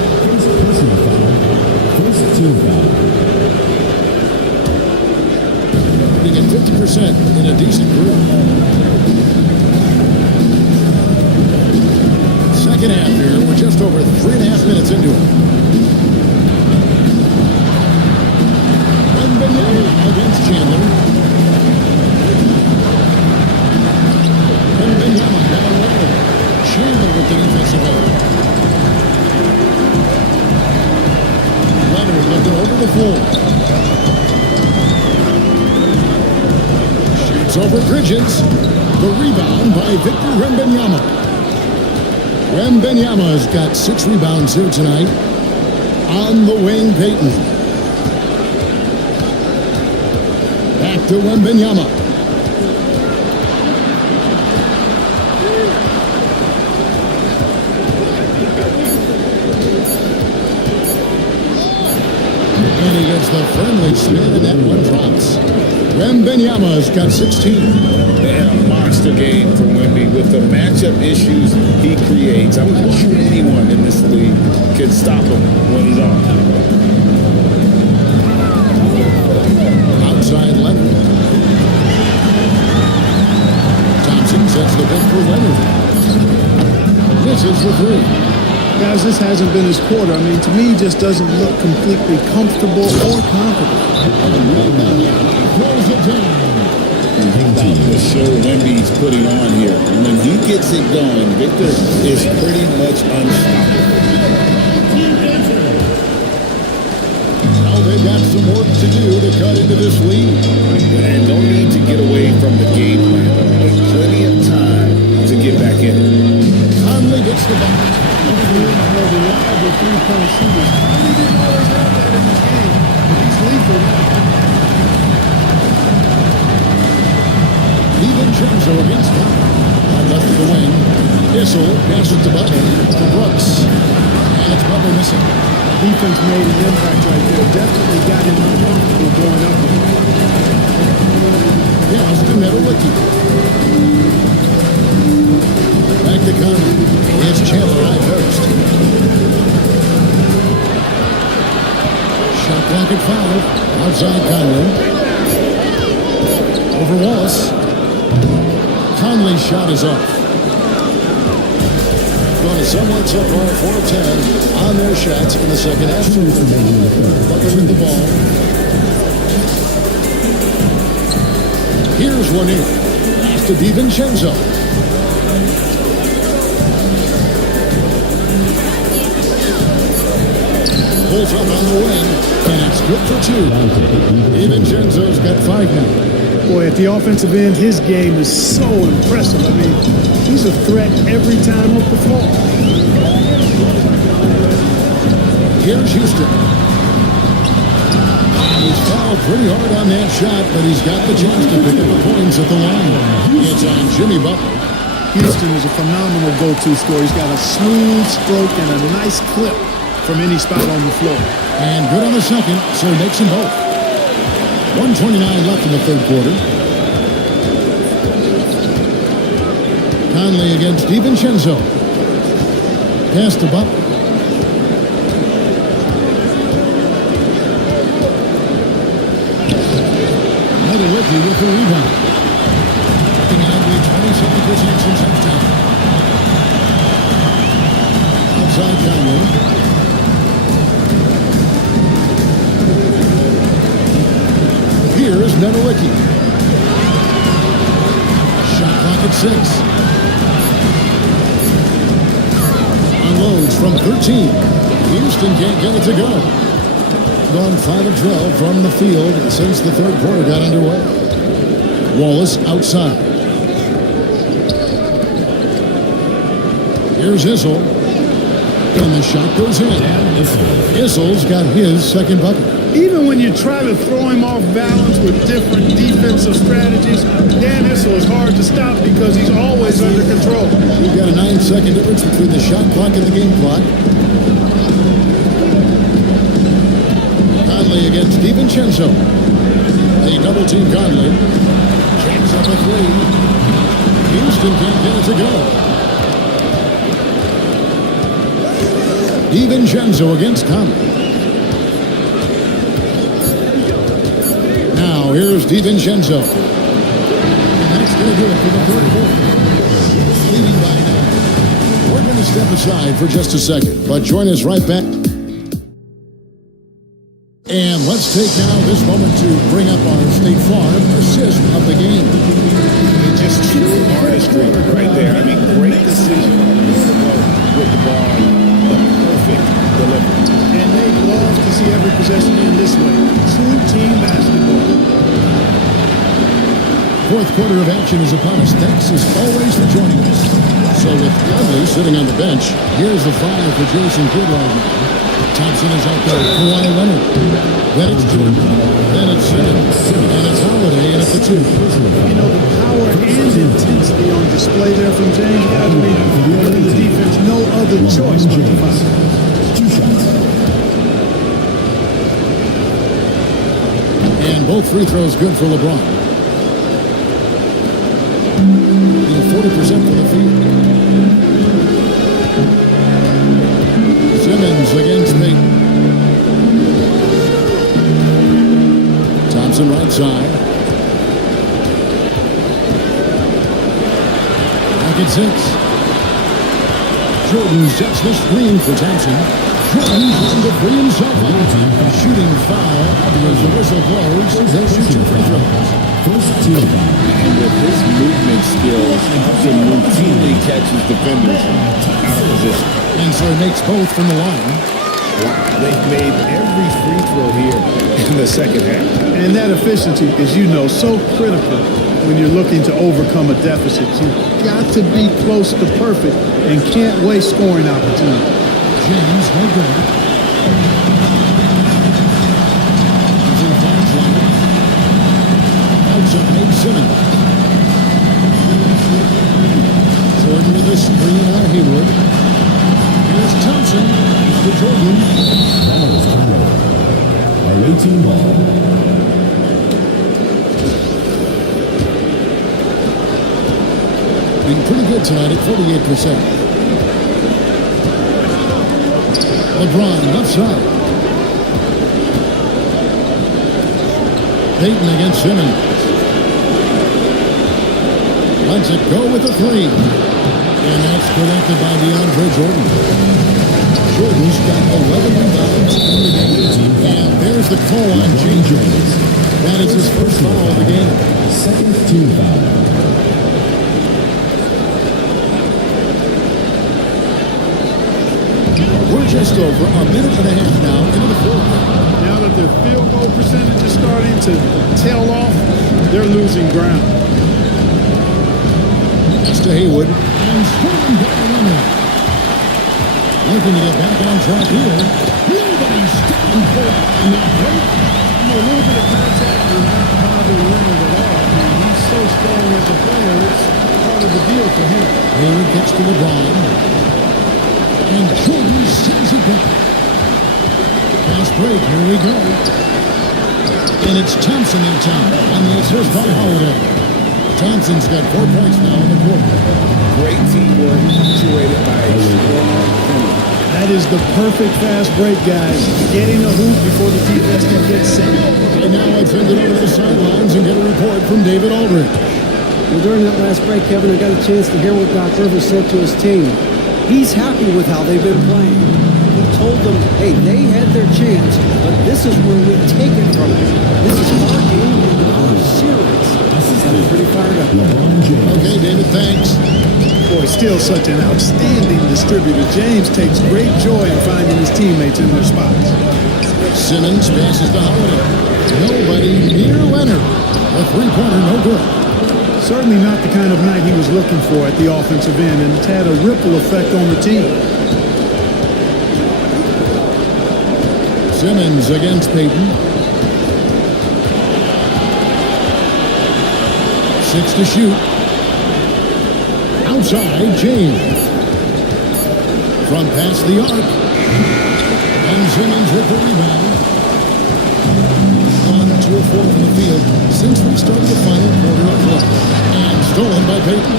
Personal foul. First team foul. Being at 50% in a decent group. Second half here. We're just over 3.5 minutes into it. Wembanyama against Chandler. Wembanyama down low. Chandler with the defensive end. Leonard looking over the floor. Shoots over Bridges. The rebound by Victor Wembanyama. Wembanyama has got 6 rebounds here tonight. On the wing, Peyton. Back to Wembanyama. And he gets the friendly spin, and that one drops. Wembanyama's got 16. And a monster game for Wemby with the matchup issues he creates. I'm not sure anyone in this league can stop him when he's on. Outside Leonard. Thompson sets the pick for Leonard. Misses for 3. Guys, this hasn't been his quarter. I mean, to me, he just doesn't look completely comfortable or confident. Throws it down. The show Wemby's putting on here. When he gets it going, Victor is pretty much unstoppable. Now they've got some work to do to cut into this lead. And no need to get away from the game plan. There's plenty of time to get back in it. Conley gets the ball. Reliable three-point shooters. We didn't always have that in this game. He's lethal now. DiVincenzo against Conley. On left of the wing. Issel passes to Butler. To Brooks. And it's Butler missing. Defense made an impact right there. Definitely got him uncomfortable going up with him. Pass to Meadowlicki. Back to Conley. It's Chandler out first. Shot clock at 5. Outside Conley. Over Wallace. Conley's shot is off. Going to somewhat so far 4 of 10 on their shots in the second half. Butler with the ball. Here's one in. Pass to DiVincenzo. Pulls up on the wing, and it's good for 2. DiVincenzo's got 5 now. Boy, at the offensive end, his game is so impressive. I mean, he's a threat every time off the floor. Here's Houston. He's fouled pretty hard on that shot, but he's got the chance to pick up the points at the line. It's on Jimmy Butler. Houston is a phenomenal go-to scorer. He's got a smooth stroke and a nice clip. from any spot on the floor. And good on the second, so he makes them both. 1:29 left in the third quarter. Conley against DiVincenzo. Pass to Butler. Another rookie with the rebound. Looking at the 27% since halftime. Outside Conley. Here's Nowitzki. Shot clock at 6. Unloads from 13. Houston can't get it to go. Gone 5 of 12 from the field since the third quarter got underway. Wallace outside. Here's Issel. And the shot goes in. Issel's got his second bucket. Even when you try to throw him off balance with different defensive strategies, Dan Issel is hard to stop because he's always under control. We've got a 9-second difference between the shot clock and the game clock. Conley against DiVincenzo. They double team Conley. Jams up a 3. Houston can't get it to go. DiVincenzo against Conley. Now here's DiVincenzo. And that's going to do it for the third quarter. Leading by 9. We're going to step aside for just a second, but join us right back. And let's take now this moment to bring up our State Farm assist of the game. It's just true artistry right there. I mean, great decision with the ball, but perfect delivery. And they love to see every possession in this way. True team basketball. Fourth quarter of action is upon us. Thanks as always for joining us. So with Conley sitting on the bench, here's the five for Jason Kidd right now. Thompson is out there. Kawhi Leonard. Then it's Jordan. Then it's Simmons. And it's Holiday in at the 2. You know, the power and intensity on display there from James Gadley. And the defense, no other choice but to find. 2 shots. And both free throws good for LeBron. 40% for the field. Simmons against Payton. Thompson right side. Back at 6. Jordan sets the screen for Thompson. Jordan trying to free himself up. Shooting foul as the whistle blows. He'll shoot 2 free throws. First 2 of them. And with his movement skills, Thompson routinely catches defenders out of position. And so he makes both from the line. Wow, they've made every free throw here in the second half. And that efficiency, as you know, so critical when you're looking to overcome a deficit. You've got to be close to perfect and can't waste scoring opportunity. James, no good. Outside, Simmons. Jordan with a screen on Hayward. Here's Thompson to Jordan. That was turnover. Our 18 ball. Being pretty good tonight at 48%. LeBron left side. Payton against Simmons. Lets it go with a 3. And that's connected by DeAndre Jordan. Jordan's got 11 rebounds in the game. And there's the call on James Jordan. That is his first foul of the game. Second team foul. We're just over a minute and a half now into the fourth. Now that their field goal percentage is starting to tail off, they're losing ground. That's to Hayward. And Jordan got the winner. Looking to get back on track here. Nobody's stopping for on that break. A little bit of contact will not bother Leonard at all. I mean, he's so strong as a player, it's part of the deal for him. Hayward gets to LeBron. And Jordan sends it back. Fast break, here we go. And it's Thompson in time, and the assist by Holiday. Thompson's got 4 points now in the quarter. Great teamwork, punctuated by a strong finish. That is the perfect fast break, guys. Getting a hoop before the defense can get set. And now I turn it over to the sidelines and get a report from David Aldridge. Well, during that last break, Kevin, I got a chance to hear what Doc Rivers said to his team. He's happy with how they've been playing. He told them, hey, they had their chance, but this is where we take it from them. This is our game and our series. I'm pretty fired up. Okay, David, thanks. Boy, still such an outstanding distributor. James takes great joy in finding his teammates in their spots. Simmons passes to Holiday. Nobody near Leonard. A three-pointer, no good. Certainly not the kind of night he was looking for at the offensive end, and it's had a ripple effect on the team. Simmons against Payton. 6 to shoot. Outside, James. From past the arc. And Simmons with the rebound. 1, 2 of 4 from the field since we started the final quarter of play. And stolen by Payton.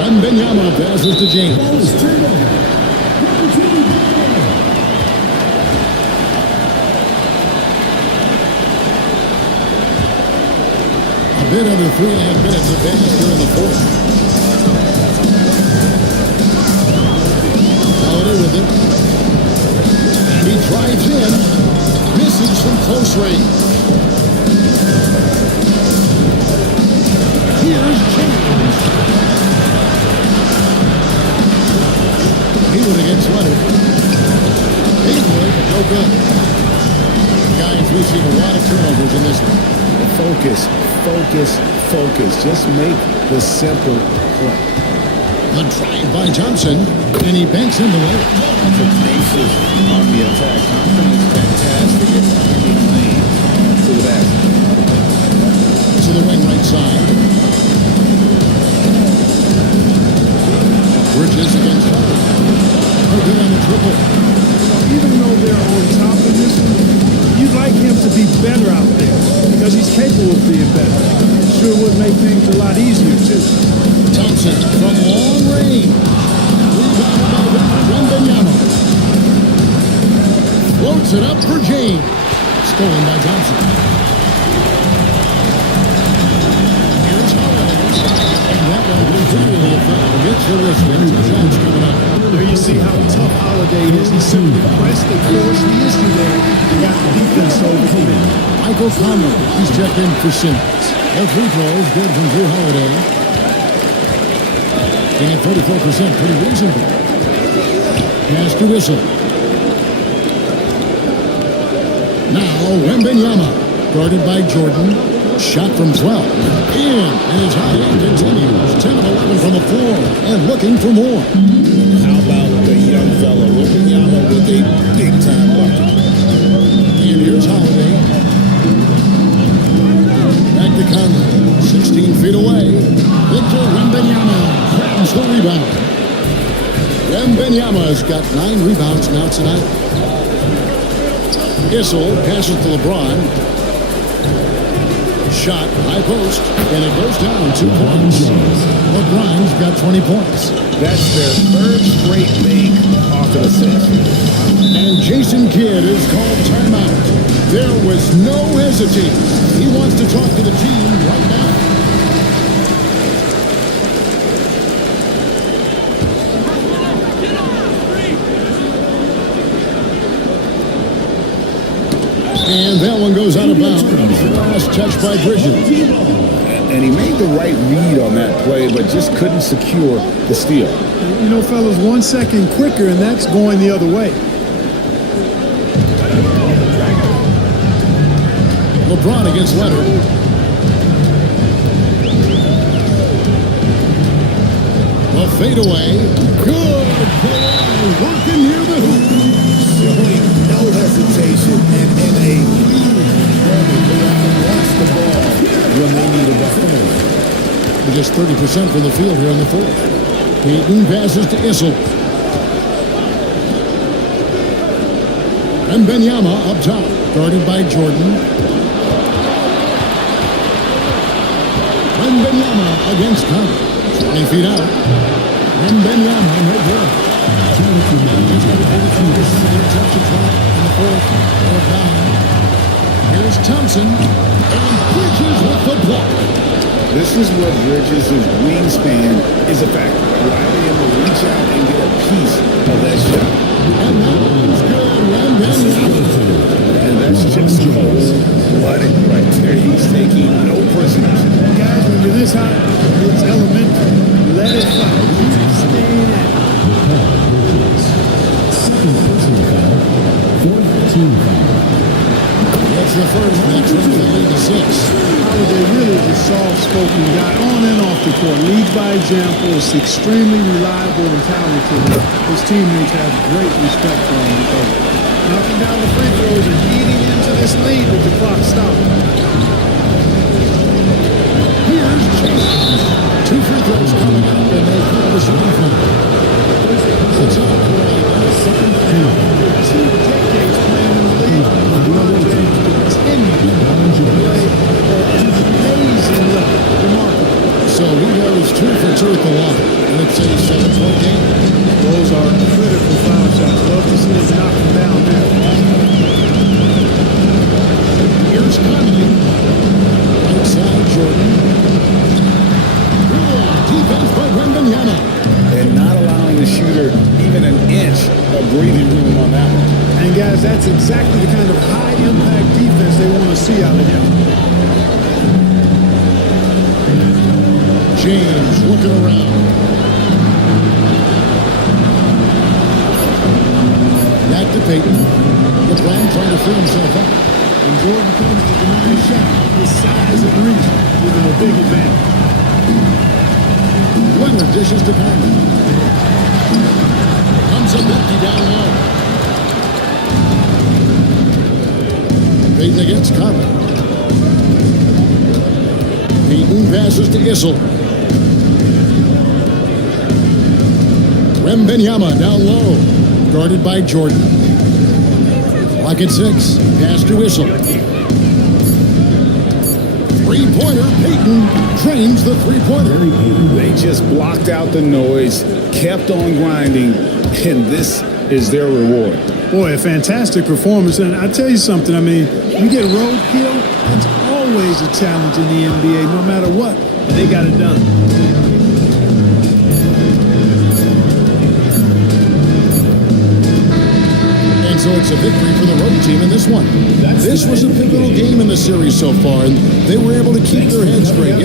Wembanyama passes to James. A bit under 3.5 minutes advanced here in the fourth. Holiday with it. And he drives in. Misses from close range. Here's James. Hewitt against Leonard. Hewitt, no good. Guys, we've seen a lot of turnovers in this one. Focus, focus, focus. Just make the simple play. The drive by Johnson, and he banks in the way. Tenacious on the attack. Confidence, fantastic. He lanes to the basket. To the wing right side. Bridges against Howard. No good on the triple. Even though they're on top of this one, you'd like him to be better out there because he's capable of being better. Sure would make things a lot easier, too. Thompson from long range. Rebounded by Wembanyama. Floats it up for James. Stolen by Johnson. Here's Howard. And that one will really affect. Gets the wristband. Two shots coming up. There you see how tough Holiday is. He simply pressed and forced the issue there and got the defense to overcommit. Michael Conley, he's checked in for Simmons. All free throws good from Drew Holiday. Being at 44%, pretty reasonable. Pass to Whistle. Now Wembanyama, guarded by Jordan. Shot from 12. In, and his high end continues. 10 of 11 from the floor, and looking for more. How about the young fellow Wembanyama with a big-time bucket? And here's Holiday. Back to Conley. 16 feet away. Victor Wembanyama grabs the rebound. Wembanyama's got 9 rebounds now tonight. Issel passes to LeBron. Shot, high post, and it goes down 2 points. LeBron's got 20 points. That's their third straight make off an assist. And Jason Kidd is called timeout. There was no hesitating. He wants to talk to the team right now. And that one goes out of bounds. Last touch by Bridges. And he made the right read on that play, but just couldn't secure the steal. You know, fellas, 1 second quicker, and that's going the other way. LeBron against Leonard. The fadeaway. Good. Working near the hoop. Showing no hesitation and in a lead wants the ball when they need a bucket. Just 30% from the field here in the fourth. Payton passes to Issel. Wembanyama up top, guarded by Jordan. Wembanyama against Carter. 20 feet out. Wembanyama, no good. He's got a 42% touch the clock in the fourth. Fourth down. Here's Thompson. And Bridges with the block. This is what Bridges' wingspan is a factor. Right able to reach out and get a piece of that shot. And that one's good. And that's just cold-blooded right there. He's taking no prisoners. Guys, when you're this hot, it's elemental. Let it fly. Keep staying at it. Second personal foul. Fourth team foul. That's the first. That turns the lead to 6. Holiday really is a soft-spoken guy on and off the court. Leads by example. Is extremely reliable and talented. His teammates have great respect for him because knocking down the free throws and eating into this lead with the clock stopped. Here's James. 2 free throws coming up, and they call the shot clock. It's up for a second foul. 2 decades playing in the league. LeBron James continues to play at an amazing level. Remarkable. So he goes 2 for 2 at the line. And it's a 7-point game. Those are critical foul shots. Love to see him knock them down there. Here's Conley. Outside Jordan. Good defense by Wembanyama. And not allowing the shooter even an inch of breathing room on that one. And guys, that's exactly the kind of high-impact defense they want to see out of him. James looking around. Back to Peyton. LeBron trying to free himself up. When Jordan comes to deny a shot, his size and reach give him a big advantage. Leonard dishes to Conley. Comes up empty down low. Peyton against Conley. Peyton passes to Issel. Wembanyama down low. Guarded by Jordan. Clock at 6. Pass to Issel. Three-pointer. Peyton trains the three-pointer. They just blocked out the noise, kept on grinding, and this is their reward. Boy, a fantastic performance. And I tell you something, I mean, you get roadkill, that's always a challenge in the NBA, no matter what. And they got it done. And so it's a victory for the road team in this one. This was a pivotal game in the series so far, and they were able to keep their heads straight.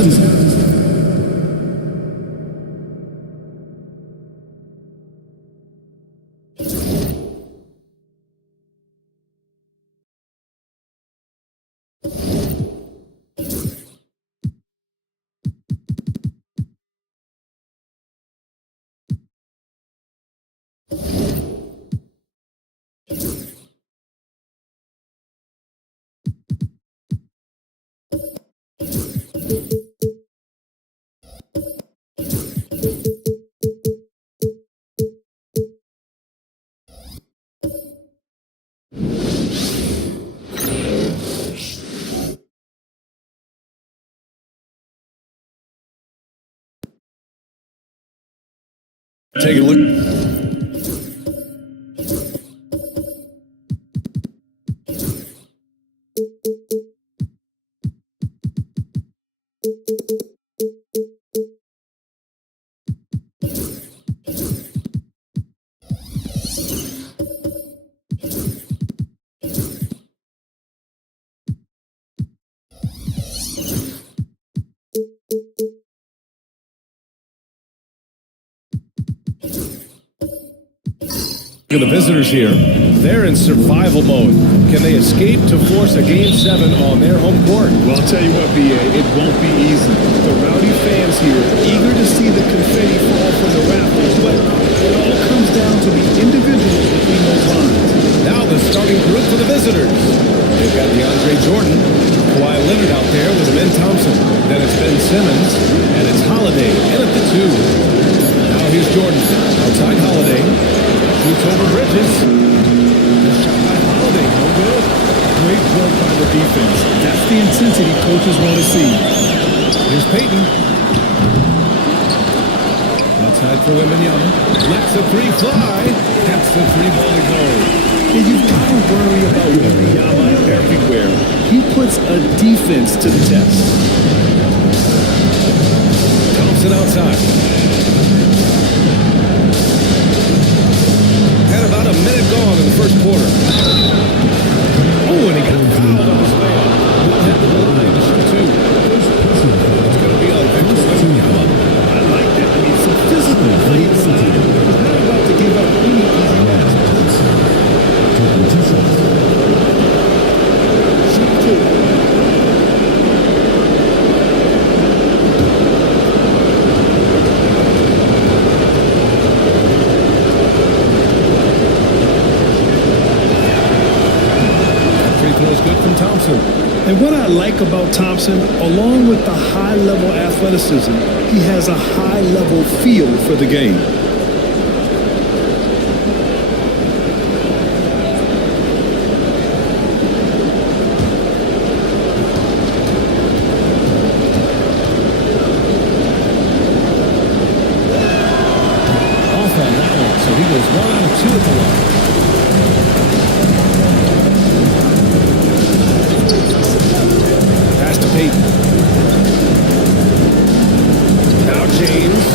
Take a look. The visitors here, they're in survival mode. Can they escape to force a Game 7 on their home court? Well, I'll tell you what, B.A., it won't be easy. The rowdy fans here, eager to see the confetti fall from the rafters, but it all comes down to the individuals between those lines. Now the starting group for the visitors. They've got DeAndre Jordan, Kawhi Leonard out there with Ben Thompson. Then it's Ben Simmons, and it's Holiday in at the 2. Now here's Jordan, outside Holiday. Shoots over Bridges. This shot by Holiday intensity coaches want to see. Here's Peyton. Outside for Wembanyama. Lets the three fly. Gets the three-ball to go. And you've got to worry about Wembanyama everywhere. He puts a defense to the test. Thompson outside. Had about a minute gone in the first quarter. Oh, and he got fouled on his way up. He'll hit the line to shoot two. It's going to be on Victor Wembanyama. I like that. I mean, some physical play inside. He's not about to give up any easy baskets. Taking 2 shots. Shoot two. Free throw is good from Thompson. And what I like about Thompson, along with the high-level athleticism, he has a high-level feel for the game. Off on that one, so he goes 1 out of 2 at the line. Pass to Peyton. Now James.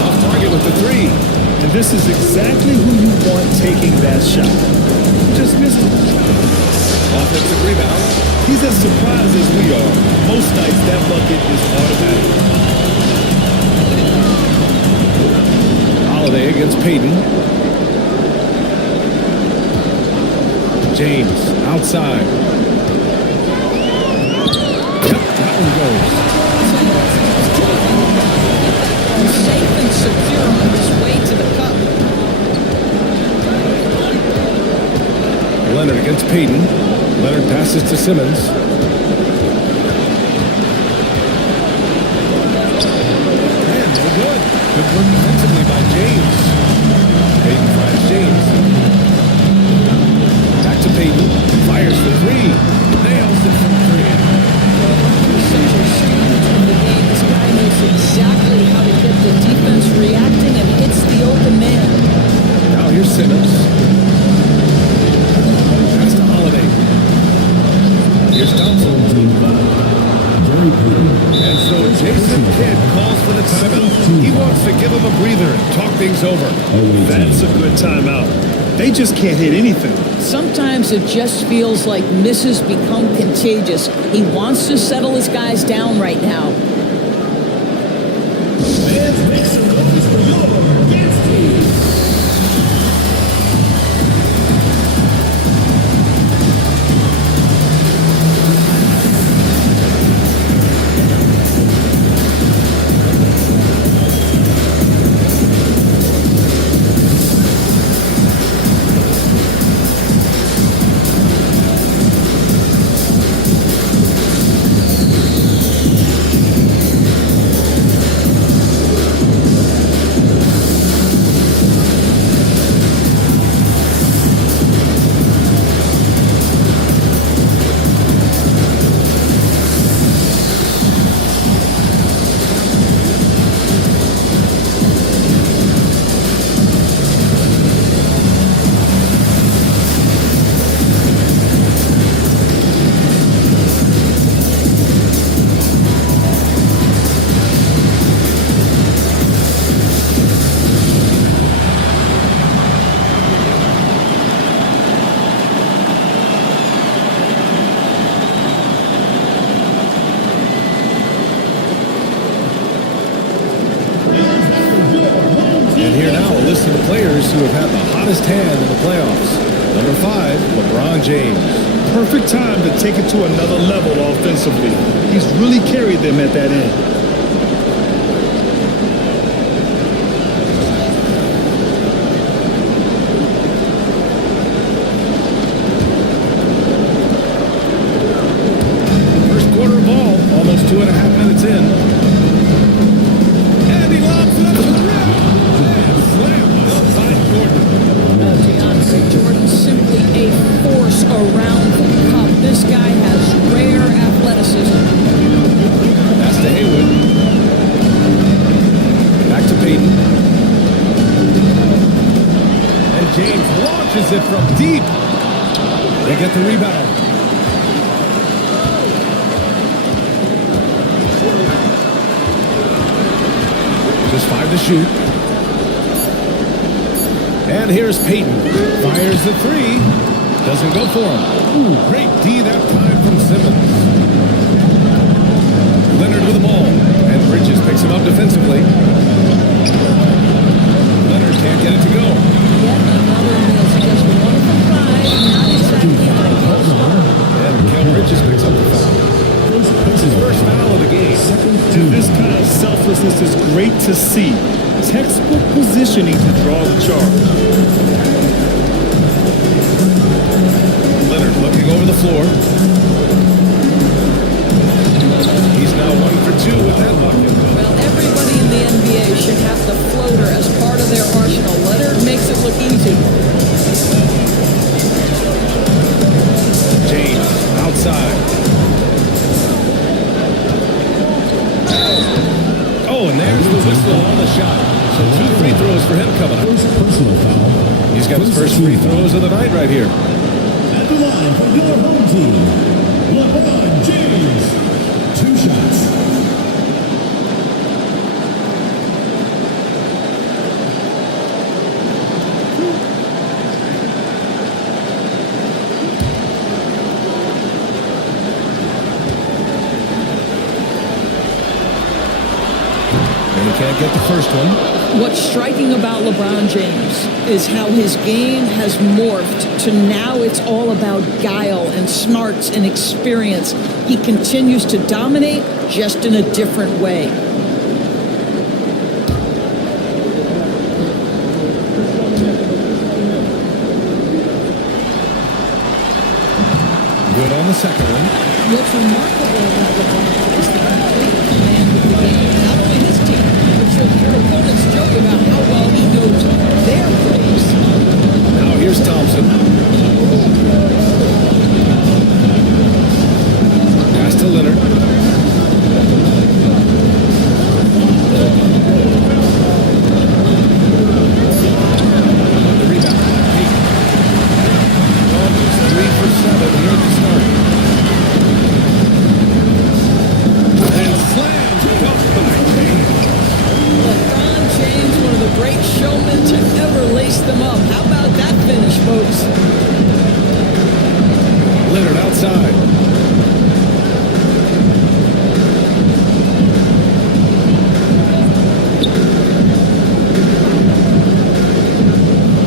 Off target with the three. And this is exactly who you want taking that shot. Just missed it. Offensive rebound. He's as surprised as we are. Most nights, that bucket is automatic. Holiday against Peyton. James outside. Yep, that one goes. Safe and secure on his way to the cup. Leonard against Peyton. Leonard passes to Simmons. Man, no good. Good work defensively by James. Peyton finds James. Back to Peyton. Fires for three. Nails it from three. He's such a student of the game. This guy knows exactly how to get the defense reacting and hits the open man. Now here's Simmons. Pass to Holiday. Here's Thompson. Gary Payton. And so Jason Kidd calls for the timeout. He wants to give him a breather and talk things over. That's a good timeout. They just can't hit anything. Sometimes it just feels like misses become contagious. He wants to settle his guys down right now. And here now, a list of the players who have had the hottest hand in the playoffs. Number 5, LeBron James. Perfect time to take it to another level offensively. He's really carried them at that end. First quarter ball, almost 2.5 minutes in. And he lobs it up to the rim. And slammed outside Jordan. DeAndre Jordan simply a force around the cup. This guy launches it from deep. They get the rebound. Just 5 to shoot. And here's Peyton. Fires the 3. Doesn't go for him. Ooh, great D that time from Simmons. Leonard with the ball. And Bridges picks him up defensively. Leonard can't get it to go. Yet another miss. Just 1 for 5. Not exactly ideal. And Kel Bridges picks up the foul. It's his first foul of the game. This kind of selflessness is great to see. Textbook positioning to draw the charge. Leonard looking over the floor. He's now 1 for 2 with that bucket. Well, everybody in the NBA should have the floater as part of their arsenal. Leonard makes it look easy. James outside. Oh, and there's the whistle on the shot. So 2 free throws for him coming up. Personal foul. He's got his first free throws of the night right here. At the line for your home team, LeBron James. 2 shots. Can't get the first one. What's striking about LeBron James is how his game has morphed to now it's all about guile and smarts and experience. He continues to dominate, just in a different way. Good on the second one. What's remarkable about LeBron is the complete command of the game. Not only his team, but your opponents joke about how well he knows their plays. Now here's Thompson. Pass to Leonard. The rebound. Peyton. 3 for 7 here at the start. And slammed dunked by James. LeBron James, one of the great showmen to ever lace them up. How about that finish, folks? Leonard outside.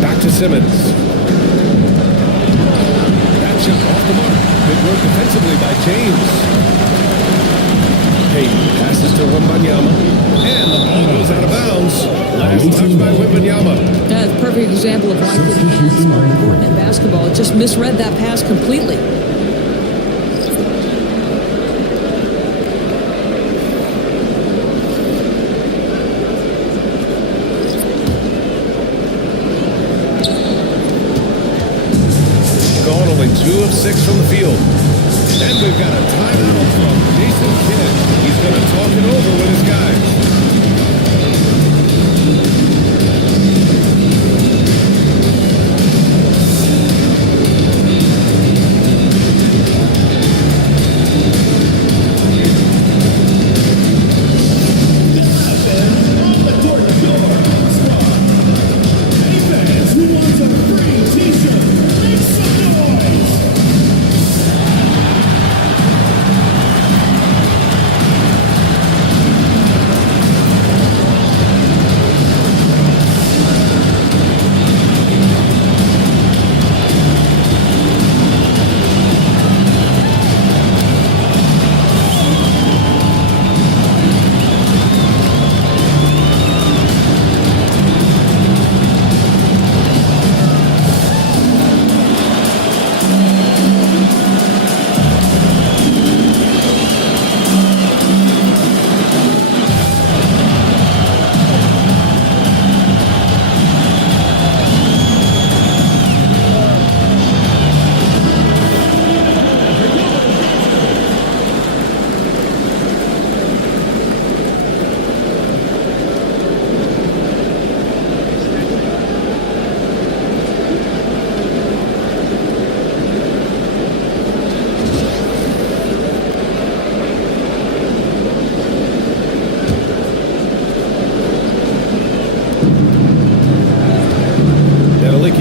Back to Simmons. That shot off the mark. Good work defensively by James. Peyton passes to Wembanyama. And the ball goes out of bounds. Last touch by Wembanyama. That's a perfect example of why it's important in basketball. It just misread that pass completely. Gone only 2 of 6 from the field. And we've got a timeout from Jason Kidd. He's going to talk it over with his guys.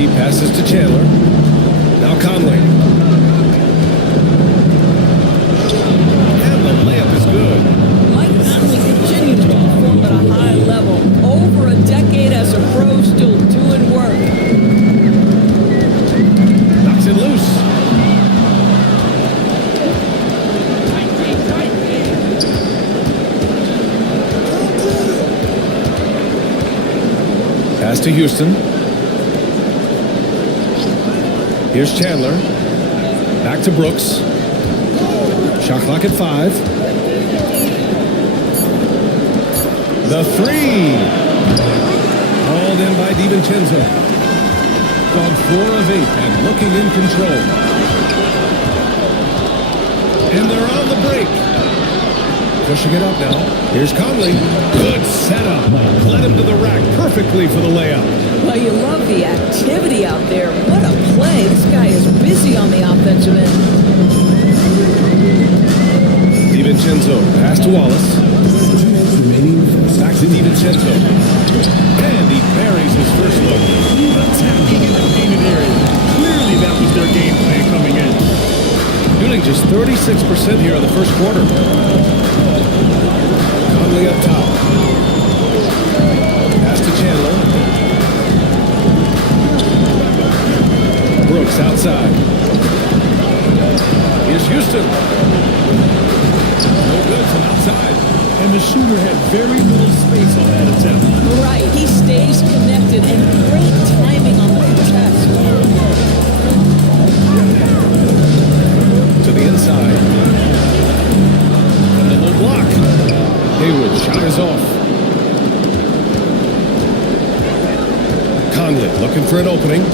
Leaky passes to Chandler. Now Conley. And the layup is good. Mike Conley continues to perform at a high level. Over a decade as a pro, still doing work. Knocks it loose. Pass to Houston. Here's Chandler. Back to Brooks. Shot clock at 5. The three. Hauled in by DiVincenzo. Gone 4 of 8 and looking in control. And they're on the break. Pushing it up now. Here's Conley. Good setup. Led him to the rack perfectly for the layup. Well, you love the activity out there. What a play. This guy is busy on the offensive end. DiVincenzo. Pass to Wallace. Back to DiVincenzo. And he buries his first look. Attacking in the painted area. Clearly that was their game plan coming in. Shooting just 36% here in the first quarter. Conley up top. Pass to Chandler. Brooks outside. Here's Houston. No good from outside. And the shooter had very little space on that attempt. Right. He stays connected and great timing on the contest. To the inside. And the low block. Haywood shot is off. Conley looking for an opening.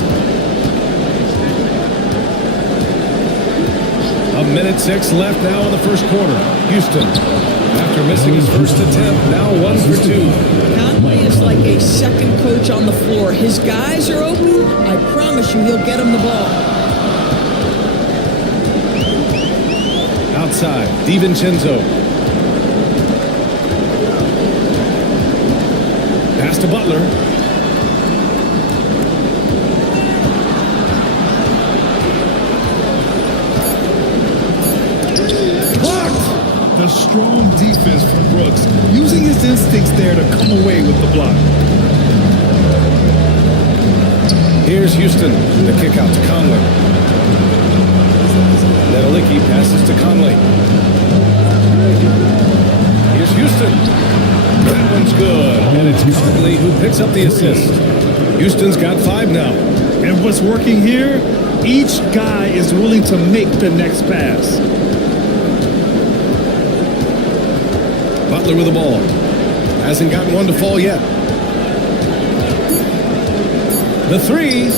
1:06 left now in the first quarter. Houston, after missing his first attempt, now 1 for 2. Conley is like a second coach on the floor. His guys are open. I promise you he'll get them the ball. Outside, DiVincenzo. Pass to Butler. The strong defense from Brooks, using his instincts there to come away with the block. Here's Houston, the kick out to Conley. Nedelicki passes to Conley. Here's Houston. That one's good. And it's Conley who picks up the assist. Houston's got 5 now. And what's working here? Each guy is willing to make the next pass. Butler with the ball. Hasn't gotten one to fall yet. The three.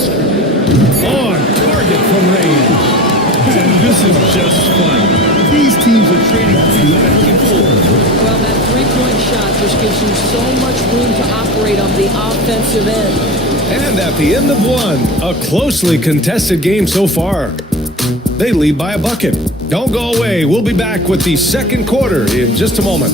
On target from range. And this is just fun. These teams are trading back and forth. Well, that three-point shot just gives you so much room to operate on the offensive end. And at the end of one, a closely contested game so far. They lead by a bucket. Don't go away. We'll be back with the second quarter in just a moment.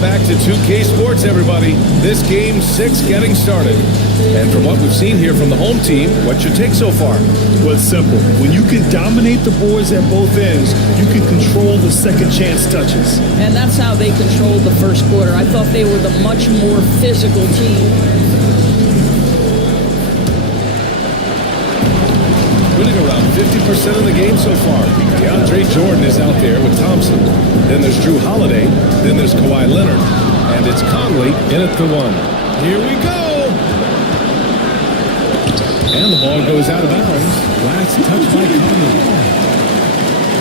Back to 2K Sports, everybody. This game 6 getting started. And from what we've seen here from the home team, what's your take so far? Well, it's simple. When you can dominate the boards at both ends, you can control the second chance touches. And that's how they controlled the first quarter. I thought they were the much more physical team. Winning around 50% of the game so far. DeAndre Jordan is out there with Thompson. Then there's Drew Holiday. Then there's Kawhi Leonard. And it's Conley in at the 1. Here we go! And the ball goes out of bounds. Last touch by Conley.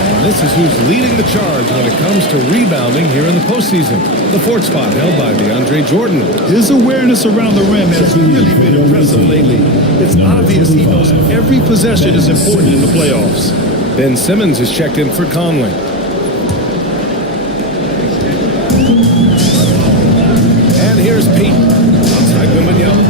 And this is who's leading the charge when it comes to rebounding here in the postseason. The 4th spot held by DeAndre Jordan. His awareness around the rim has really been impressive lately. It's obvious he knows every possession is important in the playoffs. Ben Simmons is checked in for Conley. And here's Pete outside Wembanyama.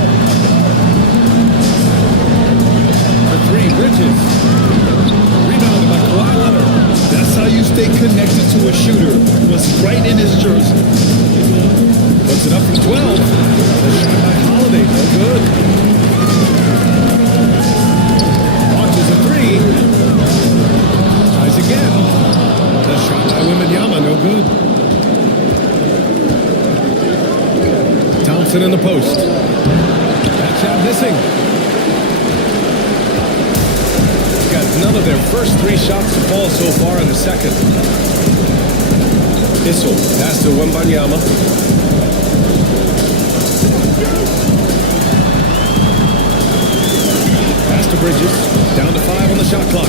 from 12. The shot by Holiday, no good. Launches a three. Tries again. The shot by Wembanyama, no good. Thompson in the post. That shot missing. Got none of their first three shots to fall so far in the second. Issel, pass to Wembanyama. Pass to Bridges, down to 5 on the shot clock.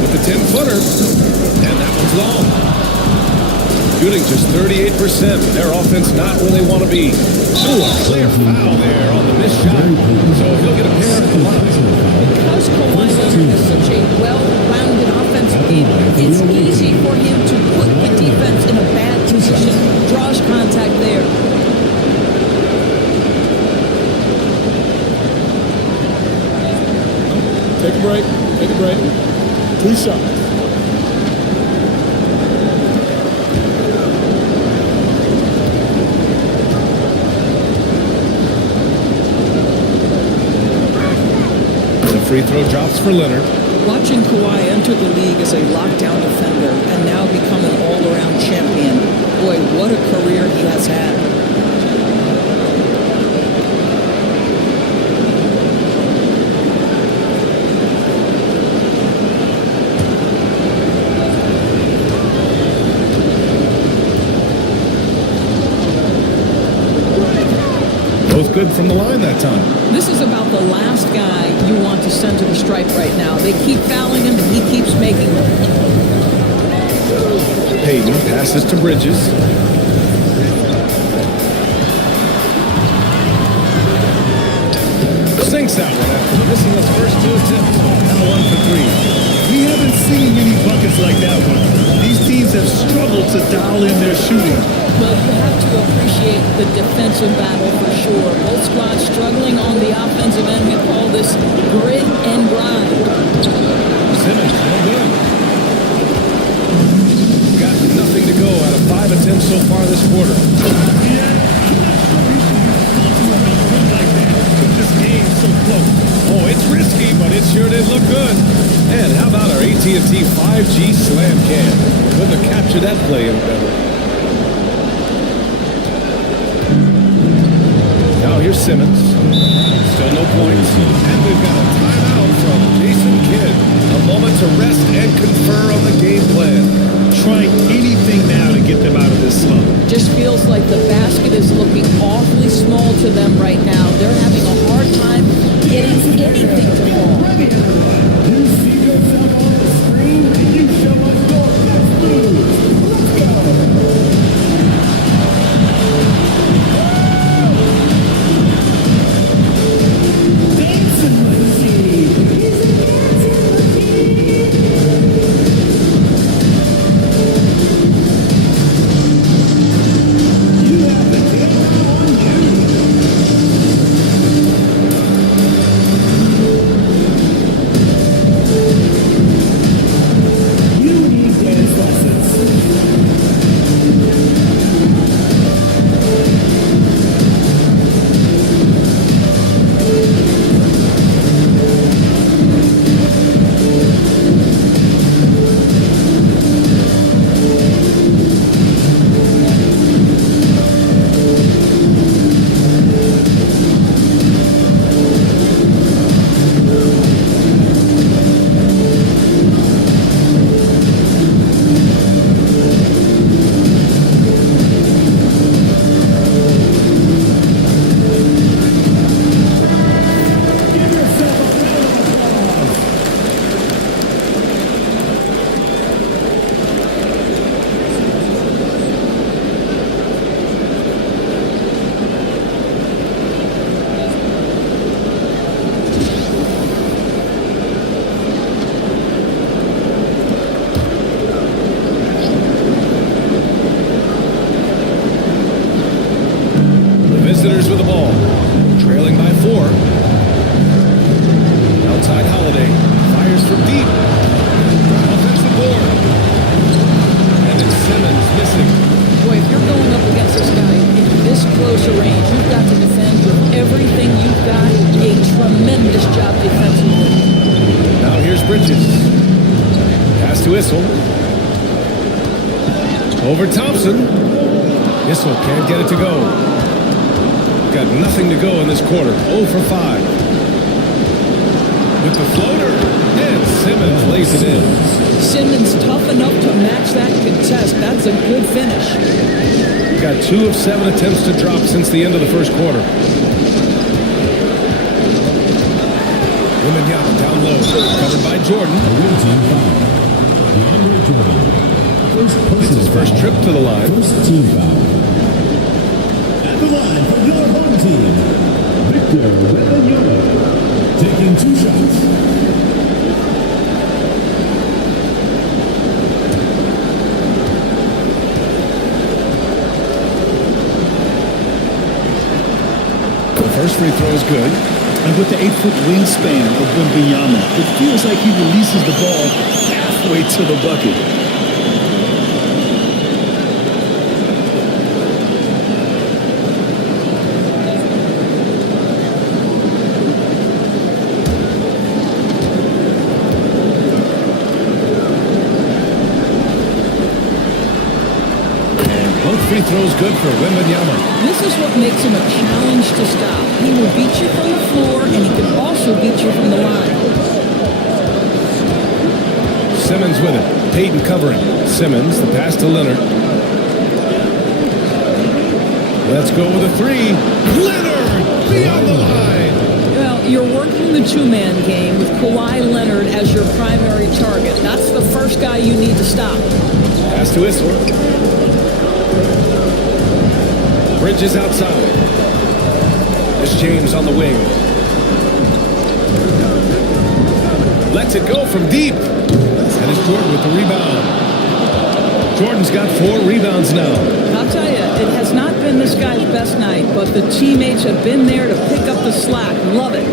With the 10-footer, and that one's long. Shooting just 38%. Their offense not where they want to be. Ooh, a clear foul there on the missed shot. So he'll get a pair at the line. Because Kawhi Leonard has such a well-rounded offensive game, it's easy for him to put the defense in a bad position. Draws contact there. Take a break. Take a break. 2 shots. Free throw drops for Leonard. Watching Kawhi enter the league as a lockdown defender and now become an all-around champion. Boy, what a career he has had. Both good from the line that time. This is about the last guy you want to send to the stripe right now. They keep fouling him, and he keeps making them. Payton passes to Bridges. Sinks that one after missing his first 2 attempts. Now 1 for 3. We haven't seen many buckets like that one. These teams have struggled to dial in their shooting. Well, you have to appreciate the defensive battle for sure. Both squads struggling on the offensive end. We call this grit and grind. Simmons, no good. Got nothing to go out of 5 attempts so far this quarter. This game's so close. Oh, it's risky, but it sure did look good. And how about our AT&T 5G slam cam? Couldn't have captured that play any better. Now here's Simmons. Still no points. And we've got a timeout from Jason Kidd. A moment to rest and confer on the game plan. Trying anything now to get them out of this slump. Just feels like the basket is looking awfully small to them right now. They're having a hard time getting anything to fall. You see yourself on the screen, you show us your best moves. Let's go. Dancing machine. He's a dancing machine. You have the camera on you. to Issel. Over Thompson. Issel can't get it to go. Got nothing to go in this quarter. 0 for 5. With the floater. And Simmons lays it in. Simmons tough enough to match that contest. That's a good finish. Got 2 of 7 attempts to drop since the end of the first quarter. Wembanyama down low. Covered by Jordan. It's his first trip to the line. First team foul. At the line for your home team, Victor Wembanyama, taking 2 shots. The first free throw is good. And with the 8-foot wingspan of Wembanyama, it feels like he releases the ball halfway to the bucket. Free throws good for Wembanyama. This is what makes him a challenge to stop. He will beat you from the floor, and he can also beat you from the line. Simmons with it. Payton covering. Simmons, the pass to Leonard. Let's go with a 3. Leonard beyond the line. Well, you're working the two-man game with Kawhi Leonard as your primary target. That's the first guy you need to stop. Pass to Issel. Bridges outside. It's James on the wing. Lets it go from deep. And it's Jordan with the rebound. Jordan's got 4 rebounds now. I'll tell you, it has not been this guy's best night, but the teammates have been there to pick up the slack. Love it.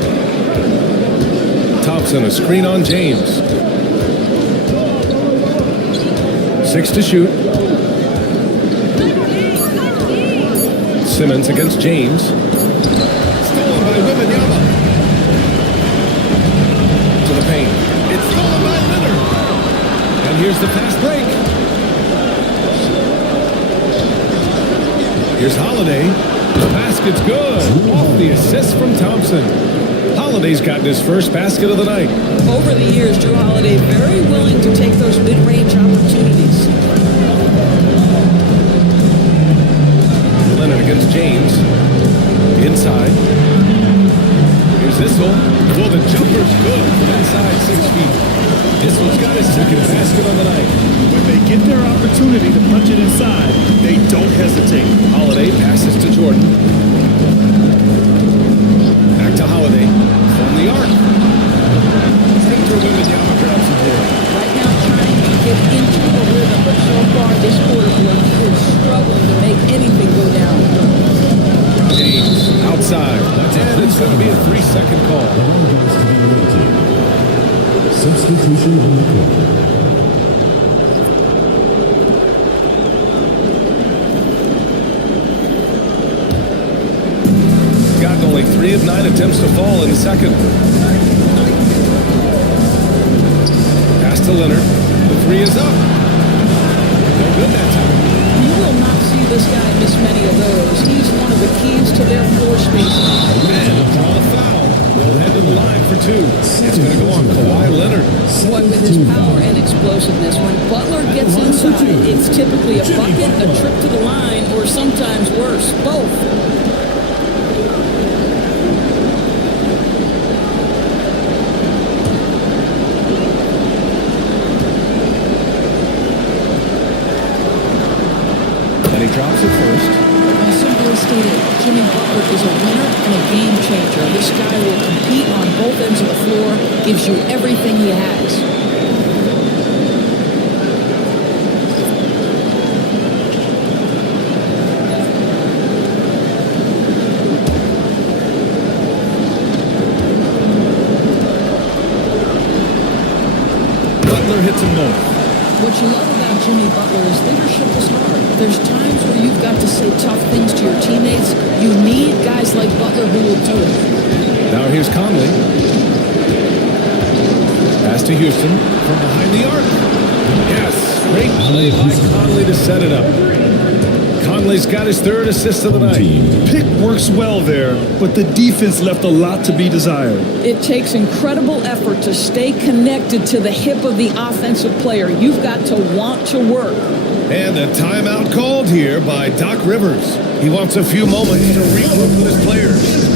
Thompson, a screen on James. 6 to shoot. Simmons against James. Stolen by Wembanyama. To the paint. It's stolen by Leonard. And here's the fast break. Here's Holiday. The basket's good. Off the assist from Thompson. Holiday's gotten his first basket of the night. Over the years, Drew Holiday very willing to take those mid-range opportunities. Leonard against James. Inside. Here's Issel. Well, the jumper's good from inside 6 feet. Issel's got his second basket on the night. When they get their opportunity to punch it inside, they don't hesitate. Holiday passes to Jordan. Back to Holiday. From the arc. Victor Wembanyama grabs the board. Right now trying to get into a rhythm, but so far this quarter Blake is struggling to make anything go down. James outside. And it's going to be a 3-second call. Substitution on the court. Gotten only 3 of 9 attempts to fall in the second. Pass to Leonard. The 3 is up. No good that time. You will not see this guy miss many of those. He's one of the keys to their floor spacing. And draw the foul. They'll head to the line for 2. It's going to go on Kawhi Leonard. Boy, with his power and explosiveness, when Butler gets inside, it's typically a bucket, a trip to the line, or sometimes worse, both. And he drops it first. Simply stated, Jimmy Butler is a winner and a game changer. This guy will compete on both ends of the floor, gives you everything he has. Butler hits him both. What you love about Jimmy Butler is leadership is hard. There's times where you've got to say tough things to your teammates. You need guys like Butler who will do it. Now here's Conley. Pass to Houston from behind the arc. Yes, great play by Conley to set it up. Conley's got his third assist of the night. Pick works well there, but the defense left a lot to be desired. It takes incredible effort to stay connected to the hip of the offensive player. You've got to want to work. And a timeout called here by Doc Rivers. He wants a few moments to regroup with his players.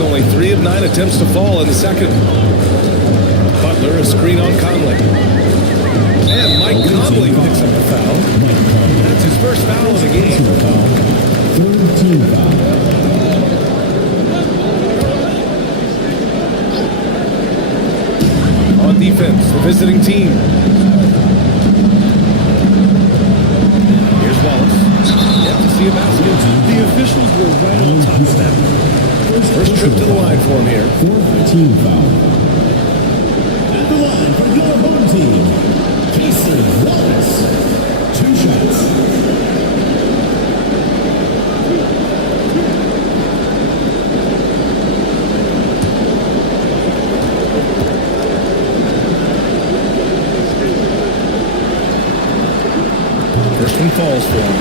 Only 3 of 9 attempts to fall in the second. Butler, a screen on Conley. And Mike Conley picks up the foul. That's his first foul of the game. Third team foul. On defense, the visiting team. Here's Wallace. Yet to see a basket. The officials were right on top of that. First trip to the line for him here. Fourth team foul. At the line for your home team, Casey Wallace. 2 shots. First one falls for him.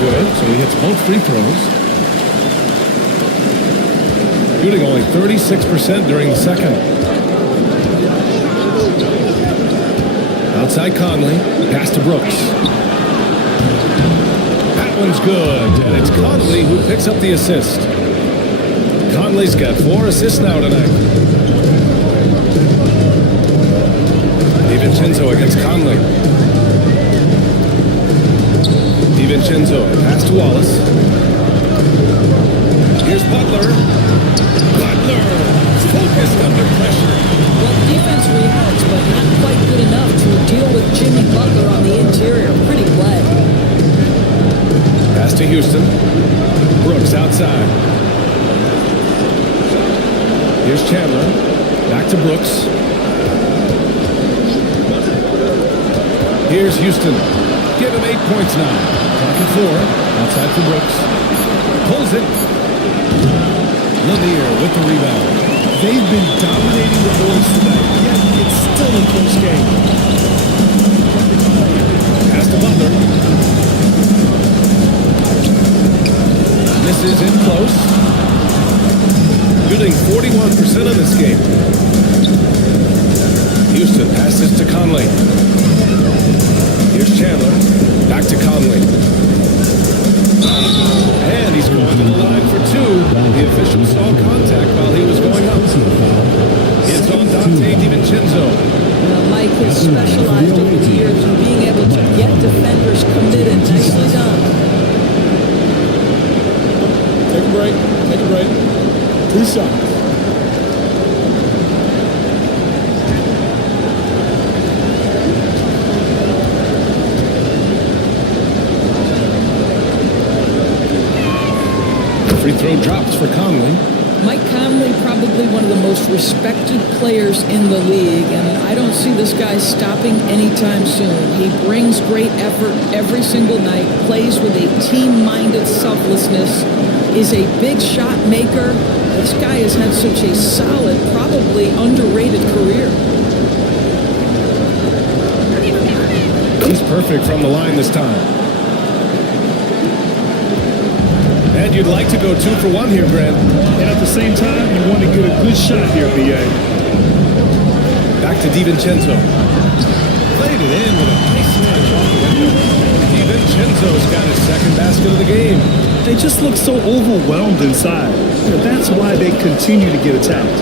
Good, so he hits both free throws. Shooting only 36% during the second. Outside Conley, pass to Brooks. That one's good, and it's Conley who picks up the assist. Conley's got 4 assists now tonight. DiVincenzo against Conley. DiVincenzo, pass to Wallace. Here's Butler. Butler, focused under pressure. Well, defense reacts, but not quite good enough to deal with Jimmy Butler on the interior. Pretty play. Pass to Houston. Brooks outside. Here's Chandler. Back to Brooks. Here's Houston. Give him 8 points now. Back and 4. Outside for Brooks. Pulls it. Lanier with the rebound. They've been dominating the boards tonight, yet it's still a close game. Pass to Butler. Misses in close. Shooting 41% of this game. Houston passes to Conley. Here's Chandler. Back to Conley. And he's going to the line for 2. The official saw contact while he was going up. It's on Dante DiVincenzo. Mike has specialized over the years in being able to get defenders committed. Nicely done. Take a break. celebrate. 2 shots. Free throw drops for Conley. Mike Conley, probably one of the most respected players in the league, and I don't see this guy stopping anytime soon. He brings great effort every single night, plays with a team-minded selflessness, is a big shot maker. This guy has had such a solid, probably underrated career. He's perfect from the line this time. And you'd like to go 2 for 1 here, Grant. And at the same time, you want to get a good shot here, B.A. Back to DiVincenzo. Played it in with a nice snatch off the window. DiVincenzo's got his second basket of the game. They just look so overwhelmed inside. That's why they continue to get attacked.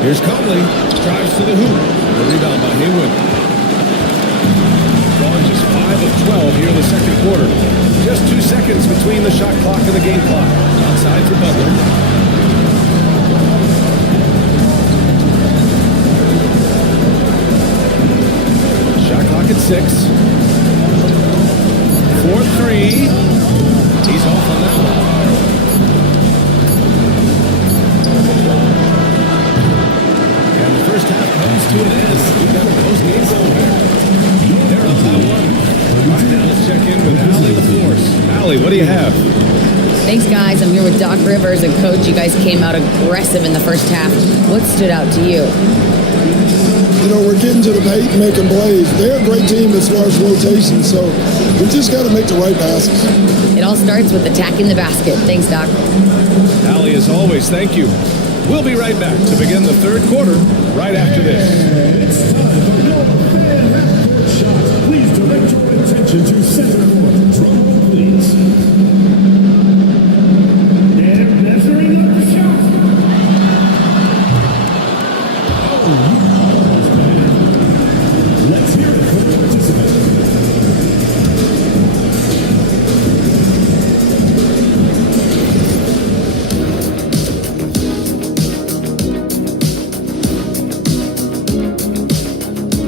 Here's Conley. Drives to the hoop. The rebound by Haywood. Gone just 5 of 12 here in the second quarter. Just 2 seconds between the shot clock and the game clock. Outside for Butler. Shot clock at 6. 4-3. He's off on that one. And the first half comes to an end. We've got a close game zone here. They're up by 1. Right now, let's check in with Allie LaForce. Allie, what do you have? Thanks, guys. I'm here with Doc Rivers and Coach. You guys came out aggressive in the first half. What stood out to you? You know, we're getting to the paint and making plays. They're a great team as far as rotation, so we just got to make the right passes. It all starts with attacking the basket. Thanks, Doc. Allie, as always, thank you. We'll be right back to begin the third quarter right after this. It's time for your fan half-court shot. Please direct your attention to center court. Drum roll, please. And measuring up the shot. Let's hear it for the participant.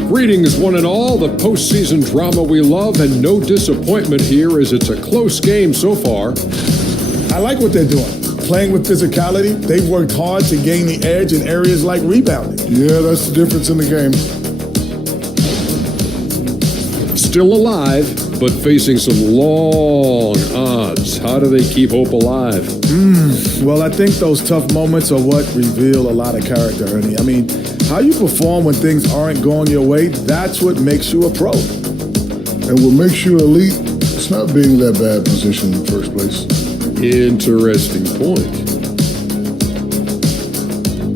Greetings, one and all. The postseason drama we love, and no disappointment here as it's a close game so far. I like what they're doing. Playing with physicality, they've worked hard to gain the edge in areas like rebounding. Yeah, that's the difference in the game. Still alive, but facing some long odds. How do they keep hope alive? Well, I think those tough moments are what reveal a lot of character, Ernie. I mean, how you perform when things aren't going your way, that's what makes you a pro. And what makes you elite, it's not being in that bad position in the first place. Interesting point.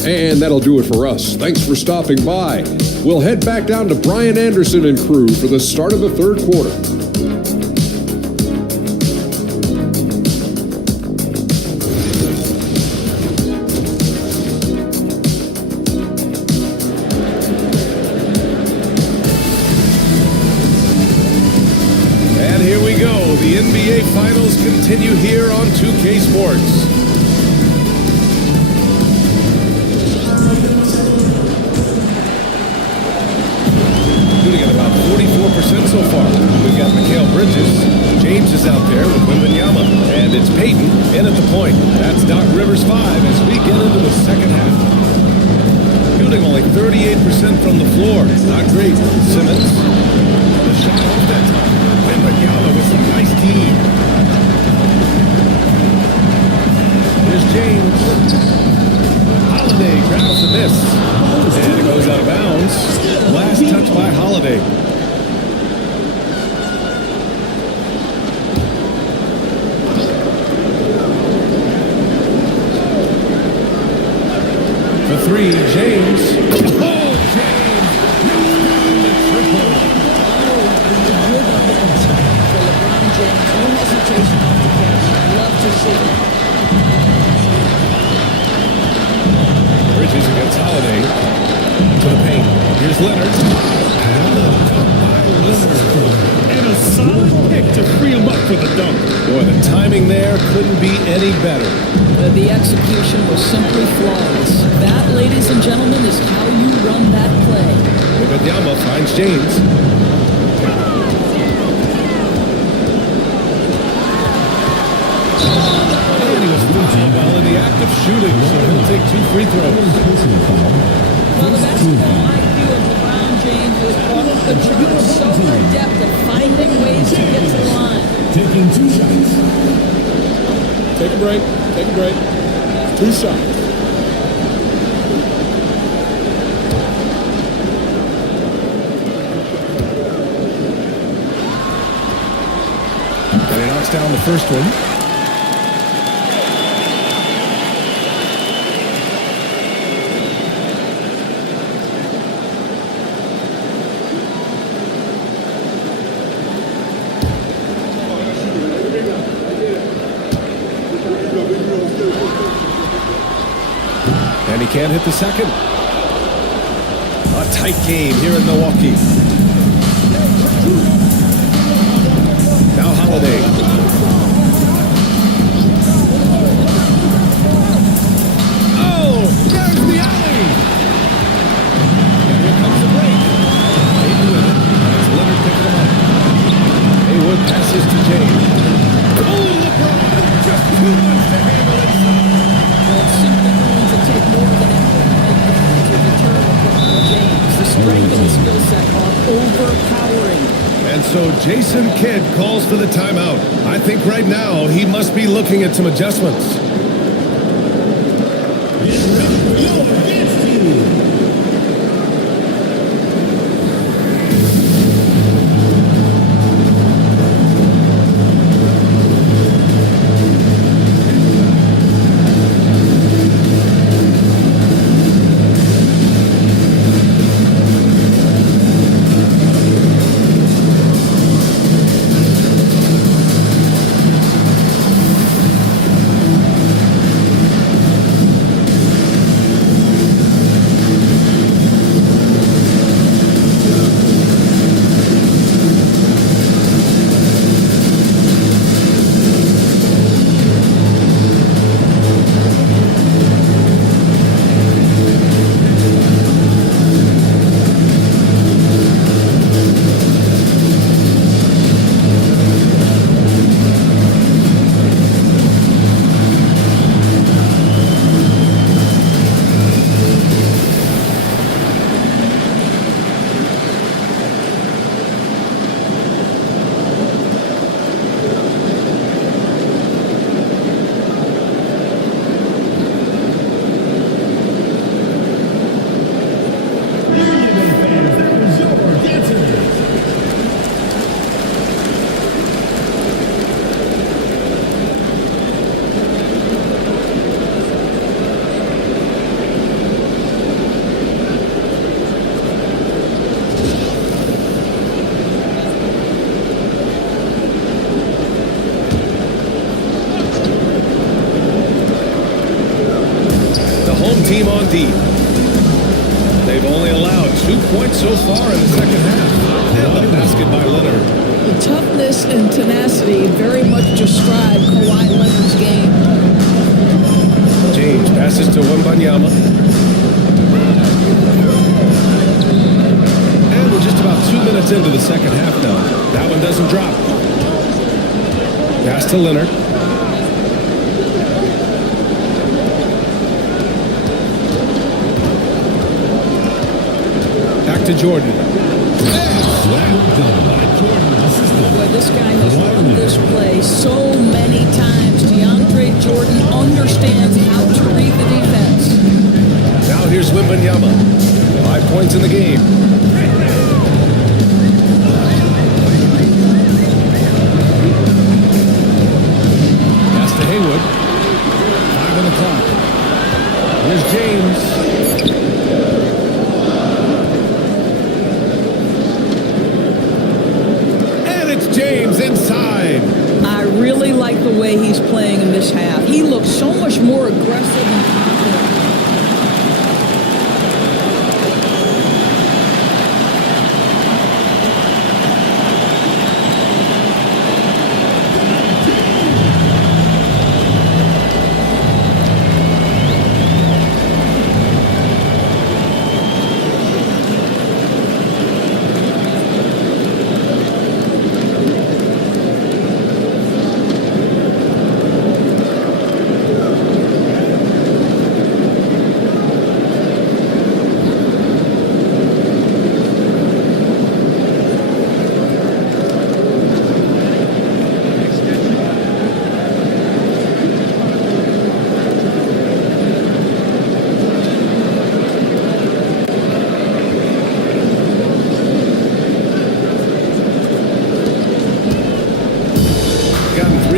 And that'll do it for us. Thanks for stopping by. We'll head back down to Brian Anderson and crew for the start of the third quarter. And here we go. The NBA Finals continue here on 2K Sports. Shooting at about 44% so far. We've got Mikal Bridges. James is out there with Wembanyama. And it's Peyton in at the point. That's Doc Rivers 5 as we get into the second half. Shooting only 38% from the floor. Not great. Simmons. The shot off that time. Wembanyama with some nice team. Here's James. Holiday grabs the miss. And it goes out of bounds. Last touch by Holiday. For 3, James. Oh, James! Knocks down the triple. LeBron James, no hesitation off the catch. Love to see it. Bridges against Holiday. To the paint. Here's Leonard. And a solid pick to free him up for the dunk. Boy, the timing there couldn't be any better. The execution was simply flawless. That, ladies and gentlemen, is how you run that play. Wembanyama finds James. And he was fouled while in the act of shooting, so he'll take 2 free throws. Well, the basketball IQ of LeBron James is off the charts. So adept at finding ways to get to the line. Taking 2 shots. Take a break. Take a break. 2 shots. And he knocks down the first one. And he can't hit the second. A tight game here in Milwaukee. Now Holiday. Oh, there's the alley. And here comes the break. Hayden with it. That's Leonard picking him up. Haywood passes to James. Oh, LeBron! Just too much to handle inside. Well, it's simply going to take more than anything to deter LeBron James. The strength and skill set are overpowering. And so Jason Kidd calls for the timeout. I think right now he must be looking at some adjustments. Your dance team. Team on D. They've only allowed 2 points so far in the second half. And the basket by Leonard. The toughness and tenacity very much describe Kawhi Leonard's game. James passes to Wembanyama. And we're just about 2 minutes into the second half now. That one doesn't drop. Pass to Leonard. To Jordan. Boy, this guy has run this play so many times. DeAndre Jordan understands how to read the defense. Now here's Wembanyama. 5 points in the game. Pass to Haywood. 5 on the clock. Here's James. James inside. I really like the way he's playing in this half. He looks so much more aggressive and confident.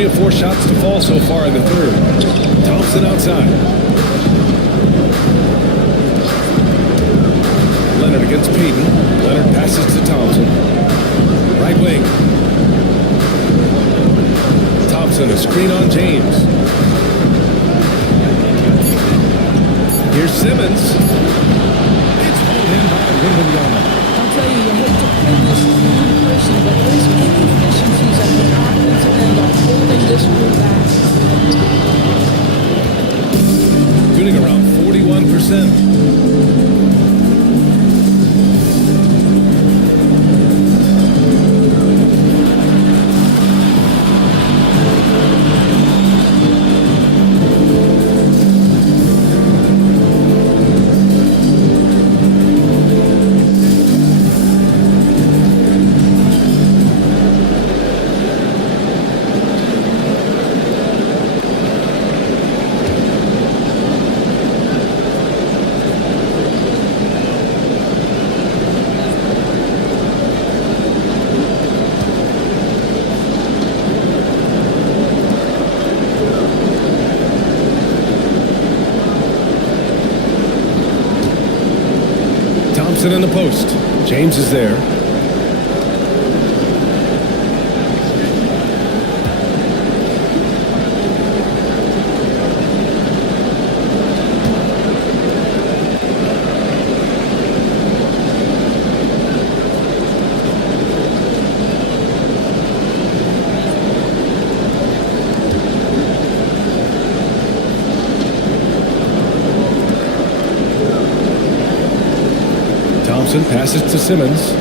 3 of 4 shots to fall so far in the third. Thompson outside. Leonard against Payton. Leonard passes to Thompson. Right wing. Thompson, a screen on James. Here's Simmons. It's pulled in by Wembanyama. I'll tell you, you hate to pin this on one person, but his inefficiencies at the offensive end are holding this group back. Shooting around 41%. Thompson in the post. James is there. Thompson passes to Simmons.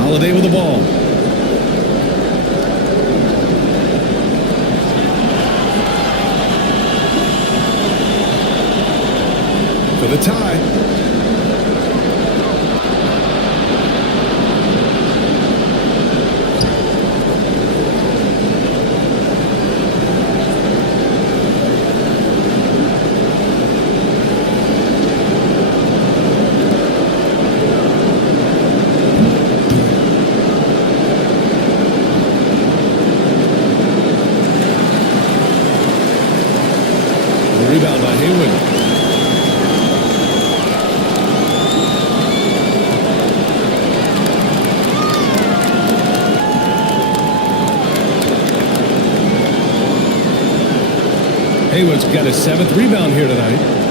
Holiday with the ball. For the tie. Rebound by Hayward. Hayward's got his 7th rebound here tonight.